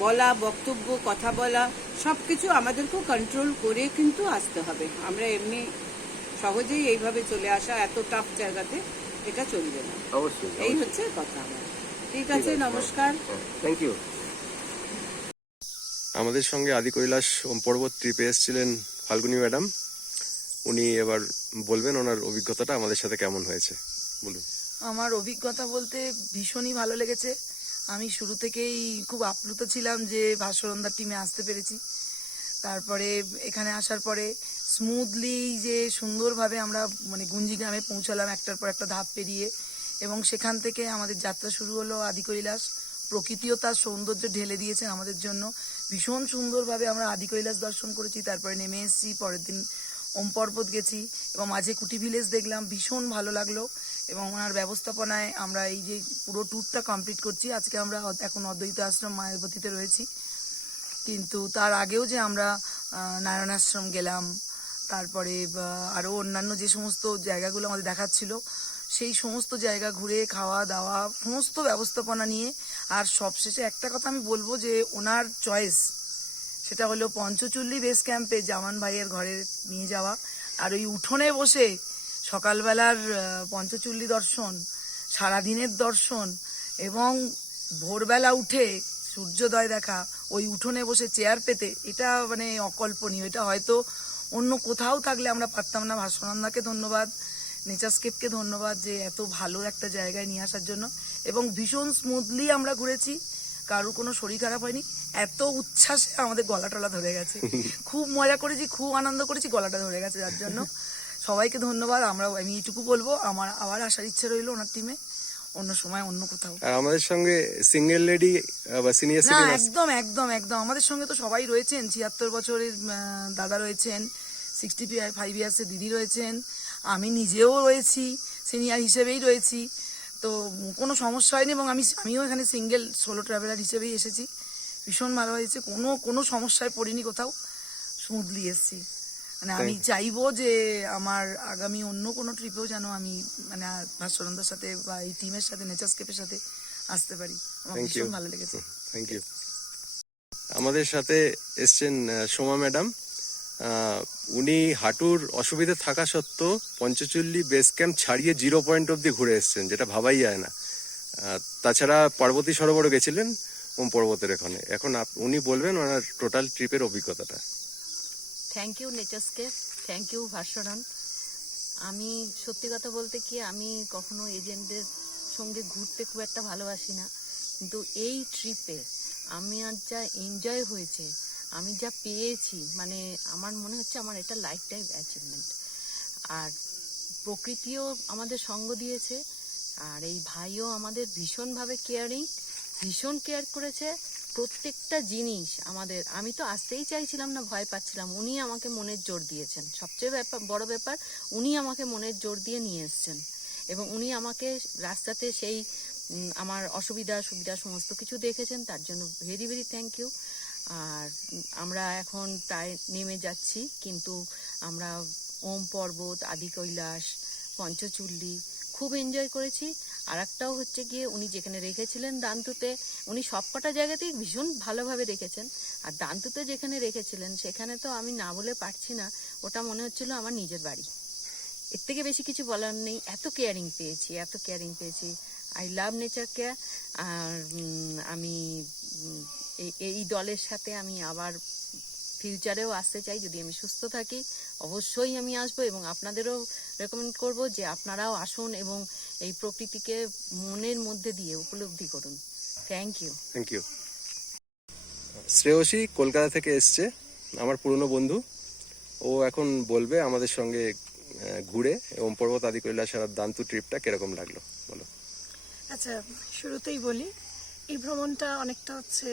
বলা, বক্তব্য, কথা বলা, সব কিছু আমাদেরকেও কন্ট্রোল করে কিন্তু আসতে হবে। আমরা এমনি সহজেই এইভাবে চলে আসা এত টাফ জায়গাতে এটা চলবে না। অবশ্যই, এই হচ্ছে কথা আমার। ঠিক আছে, নমস্কার, থ্যাংক ইউ। আমাদের সঙ্গে আদি কৈলাস ওম পর্বত ট্রিপে এসেছিলেন ফাল্গুনী ম্যাডাম। উনি এবার বলবেন ওনার অভিজ্ঞতাটা আমাদের সাথে কেমন হয়েছে। বলুন। আমার অভিজ্ঞতা বলতে ভীষণই ভালো লেগেছে। আমি শুরু থেকেই খুব আপ্লুত ছিলাম যে ভাস্বরণদার টিমে আসতে পেরেছি। তারপরে এখানে আসার পরে স্মুথলি যে সুন্দরভাবে আমরা গুঞ্জি গ্রামে পৌঁছালাম একটার পর একটা ধাপ পেরিয়ে, এবং সেখান থেকে আমাদের যাত্রা শুরু হলো আদি কৈলাস। প্রকৃতিও তার সৌন্দর্য ঢেলে দিয়েছেন আমাদের জন্য। ভীষণ সুন্দরভাবে আমরা আদি কৈলাস দর্শন করেছি, তারপরে নেমে এসেছি, পরের দিন ওম পর্বত গেছি এবং মাঝে কুটি ভিলেজ দেখলাম, ভীষণ ভালো লাগলো। এবং ওনার ব্যবস্থাপনায় আমরা এই যে পুরো ট্যুরটা কমপ্লিট করছি। আজকে আমরা এখন অদ্বৈত আশ্রম মায়াবতীতে রয়েছি, কিন্তু তার আগেও যে আমরা নারায়ণ আশ্রম গেলাম, তারপরে আরও অন্যান্য যে সমস্ত জায়গাগুলো আমাদের দেখাচ্ছিল, সেই সমস্ত জায়গা ঘুরে খাওয়া দাওয়া সমস্ত ব্যবস্থাপনা নিয়ে। আর সবশেষে একটা কথা আমি বলবো যে ওনার চয়েস, সেটা হলো পঞ্চচুল্লি বেস ক্যাম্পে জামান ভাইয়ের ঘরে নিয়ে যাওয়া, আর ওই উঠোনে বসে সকালবেলার পঞ্চচুল্লি দর্শন, সারাদিনের দর্শন, এবং ভোরবেলা উঠে সূর্যোদয় দেখা, ওই উঠোনে বসে চেয়ার পেতে, এটা অকল্পনীয়। এটা হয়তো অন্য কোথাও থাকলে আমরা পারতাম না। ভাস্বরণদাকে ধন্যবাদ, নেচারস্কেপকে ধন্যবাদ যে এত ভালো একটা জায়গায় নিয়ে আসার জন্য। এবং ভীষণ স্মুথলি আমরা ঘুরেছি, কারোর কোনো শরীর খারাপ হয়নি। এত উচ্ছ্বাসে আমাদের গলা টলা ধরে গেছে, খুব মজা করেছি, খুব আনন্দ করেছি, গলাটা ধরে গেছে। যার জন্য সবাইকে ধন্যবাদ। আমি এইটুকু বলবো, আমার আবার আসার ইচ্ছে রইলো ওনার টিমে, অন্য সময় অন্য কোথাও। আর আমাদের সঙ্গে সিঙ্গেল লেডি বা সিনিয়র না, সিটিজেন? একদম একদম একদম আমাদের সঙ্গে তো সবাই রয়েছেন। 76 বছরের দাদা রয়েছেন, 65 ইয়ার্সের দিদি রয়েছেন, আমি নিজেও রয়েছি, সিনিয়র হিসেবেই রয়েছি। তো কোনো সমস্যা হয়নি, এবং আমিও এখানে সিঙ্গেল সোলো ট্রাভেলার হিসেবেই এসেছি। ভীষণ ভালো হয়েছে, কোনো সমস্যায় পড়িনি কোথাও, স্মুথলি এসেছি। আমি চাইবো যে আমার আগামী অন্য কোনো ট্রিপেও যেন আমি ভাস্বরণদার সাথে বা এই টিমের সাথে, নেচারস্কেপের সাথে আসতে পারি। আমার ভীষণ ভালো লেগেছে। Thank you. আমাদের সাথে এসছেন সোমা ম্যাডাম। উনি হাঁটুর অসুবিধা থাকা সত্ত্বেও পঞ্চচুল্লি বেস ক্যাম্প ছাড়িয়ে 0 পয়েন্ট অব্দি ঘুরে এসছেন, যেটা ভাবাই যায় না। তাছাড়া পার্বতী সরোবরও গেছিলেন ওম পর্বতের এখানে। এখন উনি বলবেন ওনার টোটাল ট্রিপের অভিজ্ঞতাটা। Thank you Naturescape, thank you Bhaswaran. আমি সত্যি কথা বলতে কি, আমি কখনো এজেন্টদের সঙ্গে ঘুরতে খুব একটা ভালোবাসি না, কিন্তু এই ট্রিপে আমি আর যা এনজয় হয়েছে, আমি যা পেয়েছি, আমার মনে হচ্ছে আমার এটা লাইফ টাইম অ্যাচিভমেন্ট। আর প্রকৃতিও আমাদের সঙ্গ দিয়েছে, আর এই ভাইও আমাদের ভীষণভাবে কেয়ারিং, ভীষণ কেয়ার করেছে। প্রত্যেকটা জিনিস আমাদের, আমি তো আসতেই চাইছিলাম না, ভয় পাচ্ছিলাম, উনি আমাকে মনের জোর দিয়েছেন। সবচেয়ে বড় ব্যাপার, উনি আমাকে মনের জোর দিয়ে নিয়ে এসছেন এবং উনি আমাকে রাস্তাতে সেই আমার অসুবিধা সুবিধা সমস্ত কিছু দেখেছেন, তার জন্য ভেরি ভেরি থ্যাংক ইউ। আর আমরা এখন প্রায় নেমে যাচ্ছি, কিন্তু আমরা ওম পর্বত, আদি কৈলাস, পঞ্চচুল্লি খুব এনজয় করেছি। আর একটাও হচ্ছে গিয়ে উনি যেখানে রেখেছিলেন দান্তুতে, উনি সবকটা জায়গাতেই ভীষণ ভালোভাবে রেখেছেন। আর দান্তুতে যেখানে রেখেছিলেন সেখানে তো আমি না বলে পারছি না, ওটা মনে হচ্ছিল আমার নিজের বাড়ি। এর থেকে বেশি কিছু বলার নেই, এত কেয়ারিং পেয়েছি, এত কেয়ারিং পেয়েছি। I love nature care. আর আমি এই দলের সাথে আমি আবার ফিউচারেও আসতে চাই, যদি আমি সুস্থ থাকি অবশ্যই আমি আসবো, এবং আপনাদেরও রেকমেন্ড করব যে আপনারাও আসুন এবং এই প্রকৃতিকে মনের মধ্যে দিয়ে উপলব্ধি করুন। Thank you. Thank you. Shreyasi Kolkata থেকে এসছে, আমার পুরনো বন্ধু। ও এখন বলবে আমাদের সঙ্গে ঘুরে ওম পর্বত, আদি কৈলাস আর দান্তু ট্রিপটা কিরকম লাগলো, বলো। আচ্ছা, শুরুতেই বলি, এই ভ্রমণটা অনেকটা হচ্ছে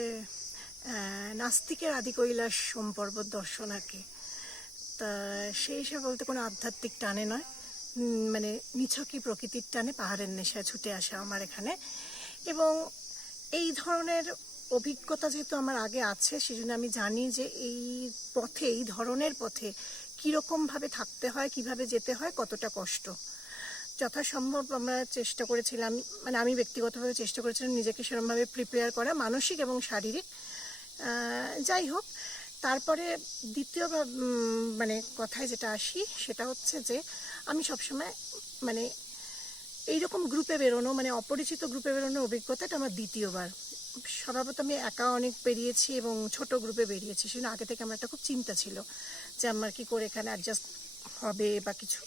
নাস্তিকের আদি কৈলাস সোম পর্বত দর্শন আর কি। তা সেই হিসাবে বলতে কোনো আধ্যাত্মিক টানে নয়, মানে নিছকই প্রকৃতির টানে পাহাড়ের নেশায় ছুটে আসা আমার এখানে। এবং এই ধরনের অভিজ্ঞতা যেহেতু আমার আগে আছে, সেজন্য আমি জানি যে এই পথে, এই ধরনের পথে কীরকমভাবে থাকতে হয়, কিভাবে যেতে হয়, কতটা কষ্ট। যথাসম্ভব আমরা চেষ্টা করেছিলাম, মানে আমি ব্যক্তিগতভাবে চেষ্টা করেছিলাম নিজেকে সেরকমভাবে প্রিপেয়ার করা, মানসিক এবং শারীরিক। যাই হোক, তারপরে দ্বিতীয় মানে কথায় যেটা আসি সেটা হচ্ছে যে আমি সবসময় মানে এইরকম গ্রুপে বেরোনো, মানে অপরিচিত গ্রুপে বেরোনোর অভিজ্ঞতাটা আমার দ্বিতীয়বার। স্বভাবত আমি একা অনেক বেরিয়েছি এবং ছোট গ্রুপে বেরিয়েছি, সেজন্য আগে থেকে আমার একটা খুব চিন্তা ছিল যে আমার কি করে এখানে অ্যাডজাস্ট হবে বা কিছু।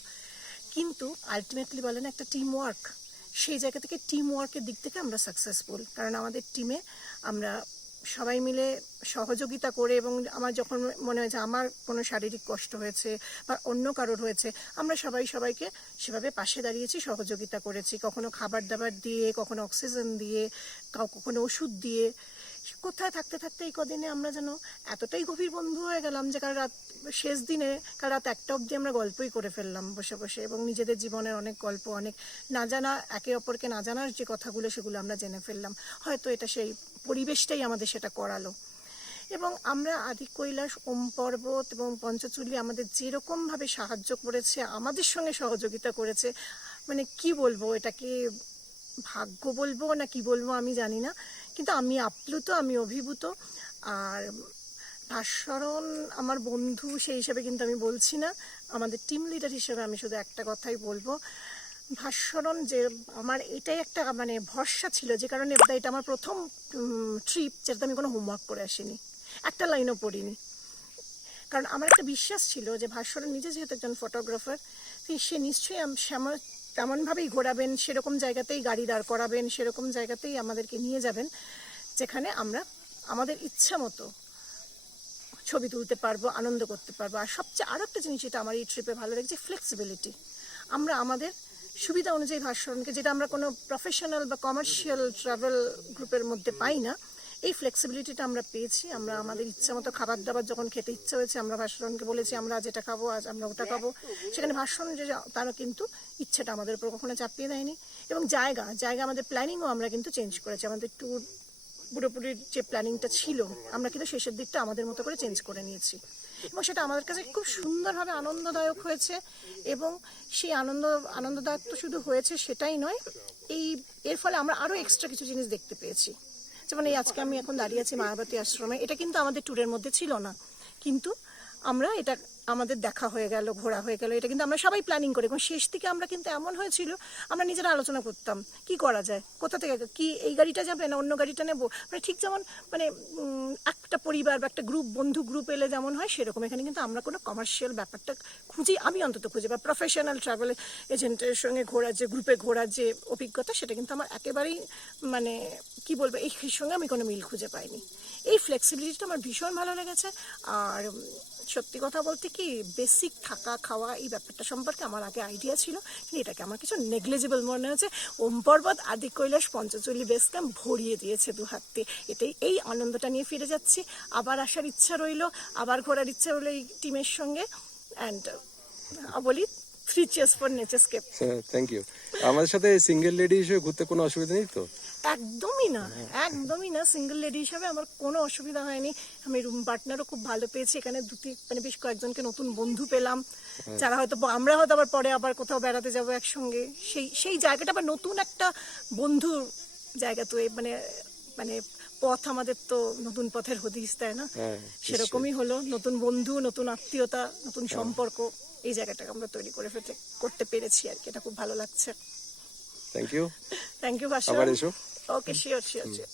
কিন্তু আলটিমেটলি বলেন একটা টিম ওয়ার্ক, সেই জায়গা থেকে টিম ওয়ার্কের দিক থেকে আমরা সাকসেসফুল। কারণ আমাদের টিমে আমরা সবাই মিলে সহযোগিতা করে, এবং আমার যখন মনে হয়েছে আমার কোনো শারীরিক কষ্ট হয়েছে বা অন্য কারোর হয়েছে, আমরা সবাইকে সেভাবে পাশে দাঁড়িয়েছি, সহযোগিতা করেছি। কখনো খাবার দাবার দিয়ে, কখনো অক্সিজেন দিয়ে, কখনো ওষুধ দিয়ে। কোথায় থাকতে থাকতে এই কদিনে আমরা যেন এতটাই গভীর বন্ধু হয়ে গেলাম যে কাল রাত, শেষ দিনে কাল রাত 1টা অবধি আমরা গল্পই করে ফেললাম বসে বসে, এবং নিজেদের জীবনের অনেক গল্প, অনেক না জানা, একে অপরকে না জানার যে কথাগুলো সেগুলো আমরা জেনে ফেললাম। হয়তো এটা সেই পরিবেশটাই আমাদের সেটা করালো। এবং আমরা আদি কৈলাস, ওম পর্বত এবং পঞ্চচুল্লি আমাদের যেরকমভাবে সাহায্য করেছে, আমাদের সঙ্গে সহযোগিতা করেছে, মানে কি বলবো, এটাকে ভাগ্য বলবো না কি বলবো আমি জানি না, কিন্তু আমি আপ্লুত, আমি অভিভূত। আর ভাস্বরণ আমার বন্ধু সেই হিসাবে কিন্তু আমি বলছি না, আমাদের টিম লিডার হিসেবে আমি শুধু একটা কথাই বলবো, ভাস্বরণ যে আমার এটাই একটা মানে ভরসা ছিল, যে কারণে এটা আমার প্রথম ট্রিপ যেটাতে আমি কোনো হোমওয়ার্ক করে আসিনি, একটা লাইনও পড়িনি। কারণ আমার একটা বিশ্বাস ছিল যে ভাস্বরণ নিজে যেহেতু একজন ফটোগ্রাফার, সে নিশ্চয়ই তেমনভাবেই ঘোরাবেন, সেরকম জায়গাতেই গাড়ি দাঁড় করাবেন, সেরকম জায়গাতেই আমাদেরকে নিয়ে যাবেন যেখানে আমরা আমাদের ইচ্ছা মতো ছবি তুলতে পারবো, আনন্দ করতে পারবো। আর সবচেয়ে আরও একটা জিনিস যেটা আমার এই ট্রিপে ভালো লেগেছে, ফ্লেক্সিবিলিটি। আমরা আমাদের সুবিধা অনুযায়ী ভাস্বরণকে, যেটা আমরা কোনো প্রফেশনাল বা কমার্শিয়াল ট্রাভেল গ্রুপের মধ্যে পাই না, এই ফ্লেক্সিবিলিটিটা আমরা পেয়েছি। আমরা আমাদের ইচ্ছা মতো খাবার দাবার যখন খেতে ইচ্ছা হয়েছে, আমরা ভাস্বরণকে বলেছি আমরা আজ এটা খাবো, আজ আমরা ওটা খাবো। সেখানে ভাস্বরণ যে তারা কিন্তু ইচ্ছেটা আমাদের উপর কখনো চাপিয়ে দেয়নি। এবং জায়গা আমাদের প্ল্যানিংও আমরা কিন্তু চেঞ্জ করেছি। আমাদের ট্যুর পুরোপুরির যে প্ল্যানিংটা ছিল, আমরা কিন্তু শেষের দিকটা আমাদের মতো করে চেঞ্জ করে নিয়েছি, এবং সেটা আমাদের কাছে খুব সুন্দরভাবে আনন্দদায়ক হয়েছে। এবং সেই আনন্দদায়ক তো শুধু হয়েছে সেটাই নয়, এর ফলে আমরা আরও এক্সট্রা কিছু জিনিস দেখতে পেয়েছি। যেমন এই আজকে আমি এখন দাঁড়িয়ে আছি মায়াবতী আশ্রমে, এটা কিন্তু আমাদের ট্যুরের মধ্যে ছিল না, কিন্তু আমরা এটা আমাদের দেখা হয়ে গেল, ঘোরা হয়ে গেল, এটা কিন্তু আমরা সবাই প্ল্যানিং করি। এবং শেষ দিকে আমরা কিন্তু এমন হয়েছিল, আমরা নিজেরা আলোচনা করতাম কি করা যায়, কোথা থেকে কি এই গাড়িটা যাবে না অন্য গাড়িটা নেবো, মানে ঠিক যেমন মানে একটা পরিবার বা একটা গ্রুপ, বন্ধু গ্রুপ এলে যেমন হয় সেরকম। এখানে কিন্তু আমরা কোনো কমার্শিয়াল ব্যাপারটা খুঁজি, আমি অন্তত খুঁজি, বা প্রফেশনাল ট্রাভেল এজেন্টের সঙ্গে ঘোরার যে গ্রুপে ঘোরার যে অভিজ্ঞতা, সেটা কিন্তু আমার একেবারেই মানে কি বলবো, এই সঙ্গে আমি কোনো মিল খুঁজে পাইনি। এই ফ্লেক্সিবিলিটিটা আমার ভীষণ ভালো লেগেছে। আর সত্যি কথা বলতে কি, কি বেসিক থাকা খাওয়া এই ব্যাপারটা সম্পর্কে আমার আগে আইডিয়া ছিল, কিন্তু এটাকে আমার কিছু নেগলিজেবল মনে হচ্ছে। ওম পর্বত, আদি কৈলাস, পঞ্চচল্লি বেস ক্যাম্প ভরিয়ে দিয়েছে দু হাত দিয়ে। এটাই, এই আনন্দটা নিয়ে ফিরে যাচ্ছি। আবার আসার ইচ্ছা রইলো, আবার ঘোরার ইচ্ছা রইলো এই টিমের সঙ্গে। অ্যান্ড বলি 3 cheers for Naturescape. Thank you. আমাদের সাথে সিঙ্গেল লেডি হিসেবে ঘুরতে কোনো অসুবিধা নেই তো? একদমই না, একদমই না। সিঙ্গেল লেডি হিসাবে আমার কোনো অসুবিধা হয়নি। আমি রুম পার্টনারও খুব ভালো পেয়েছি। এখানে মানে বেশ কয়েকজনকে নতুন বন্ধু পেলাম, যারা হয়তো আমরা হয়তো আবার পরে আবার কোথাও বেড়াতে যাবো একসঙ্গে। সেই জায়গাটা আবার নতুন একটা বন্ধু জায়গা। তো মানে মানে পথ আমাদের তো নতুন পথের হদিস, তাই না? সেরকমই হলো, নতুন বন্ধু, নতুন আত্মীয়তা, নতুন সম্পর্ক, এই জায়গাটাকে আমরা তৈরি করতে পেরেছি আর কি। এটা খুব ভালো লাগছে। Thank you. থ্যাংক ইউ ভাষা। আবার এসো। ওকে, শিওর শিওর শিওর।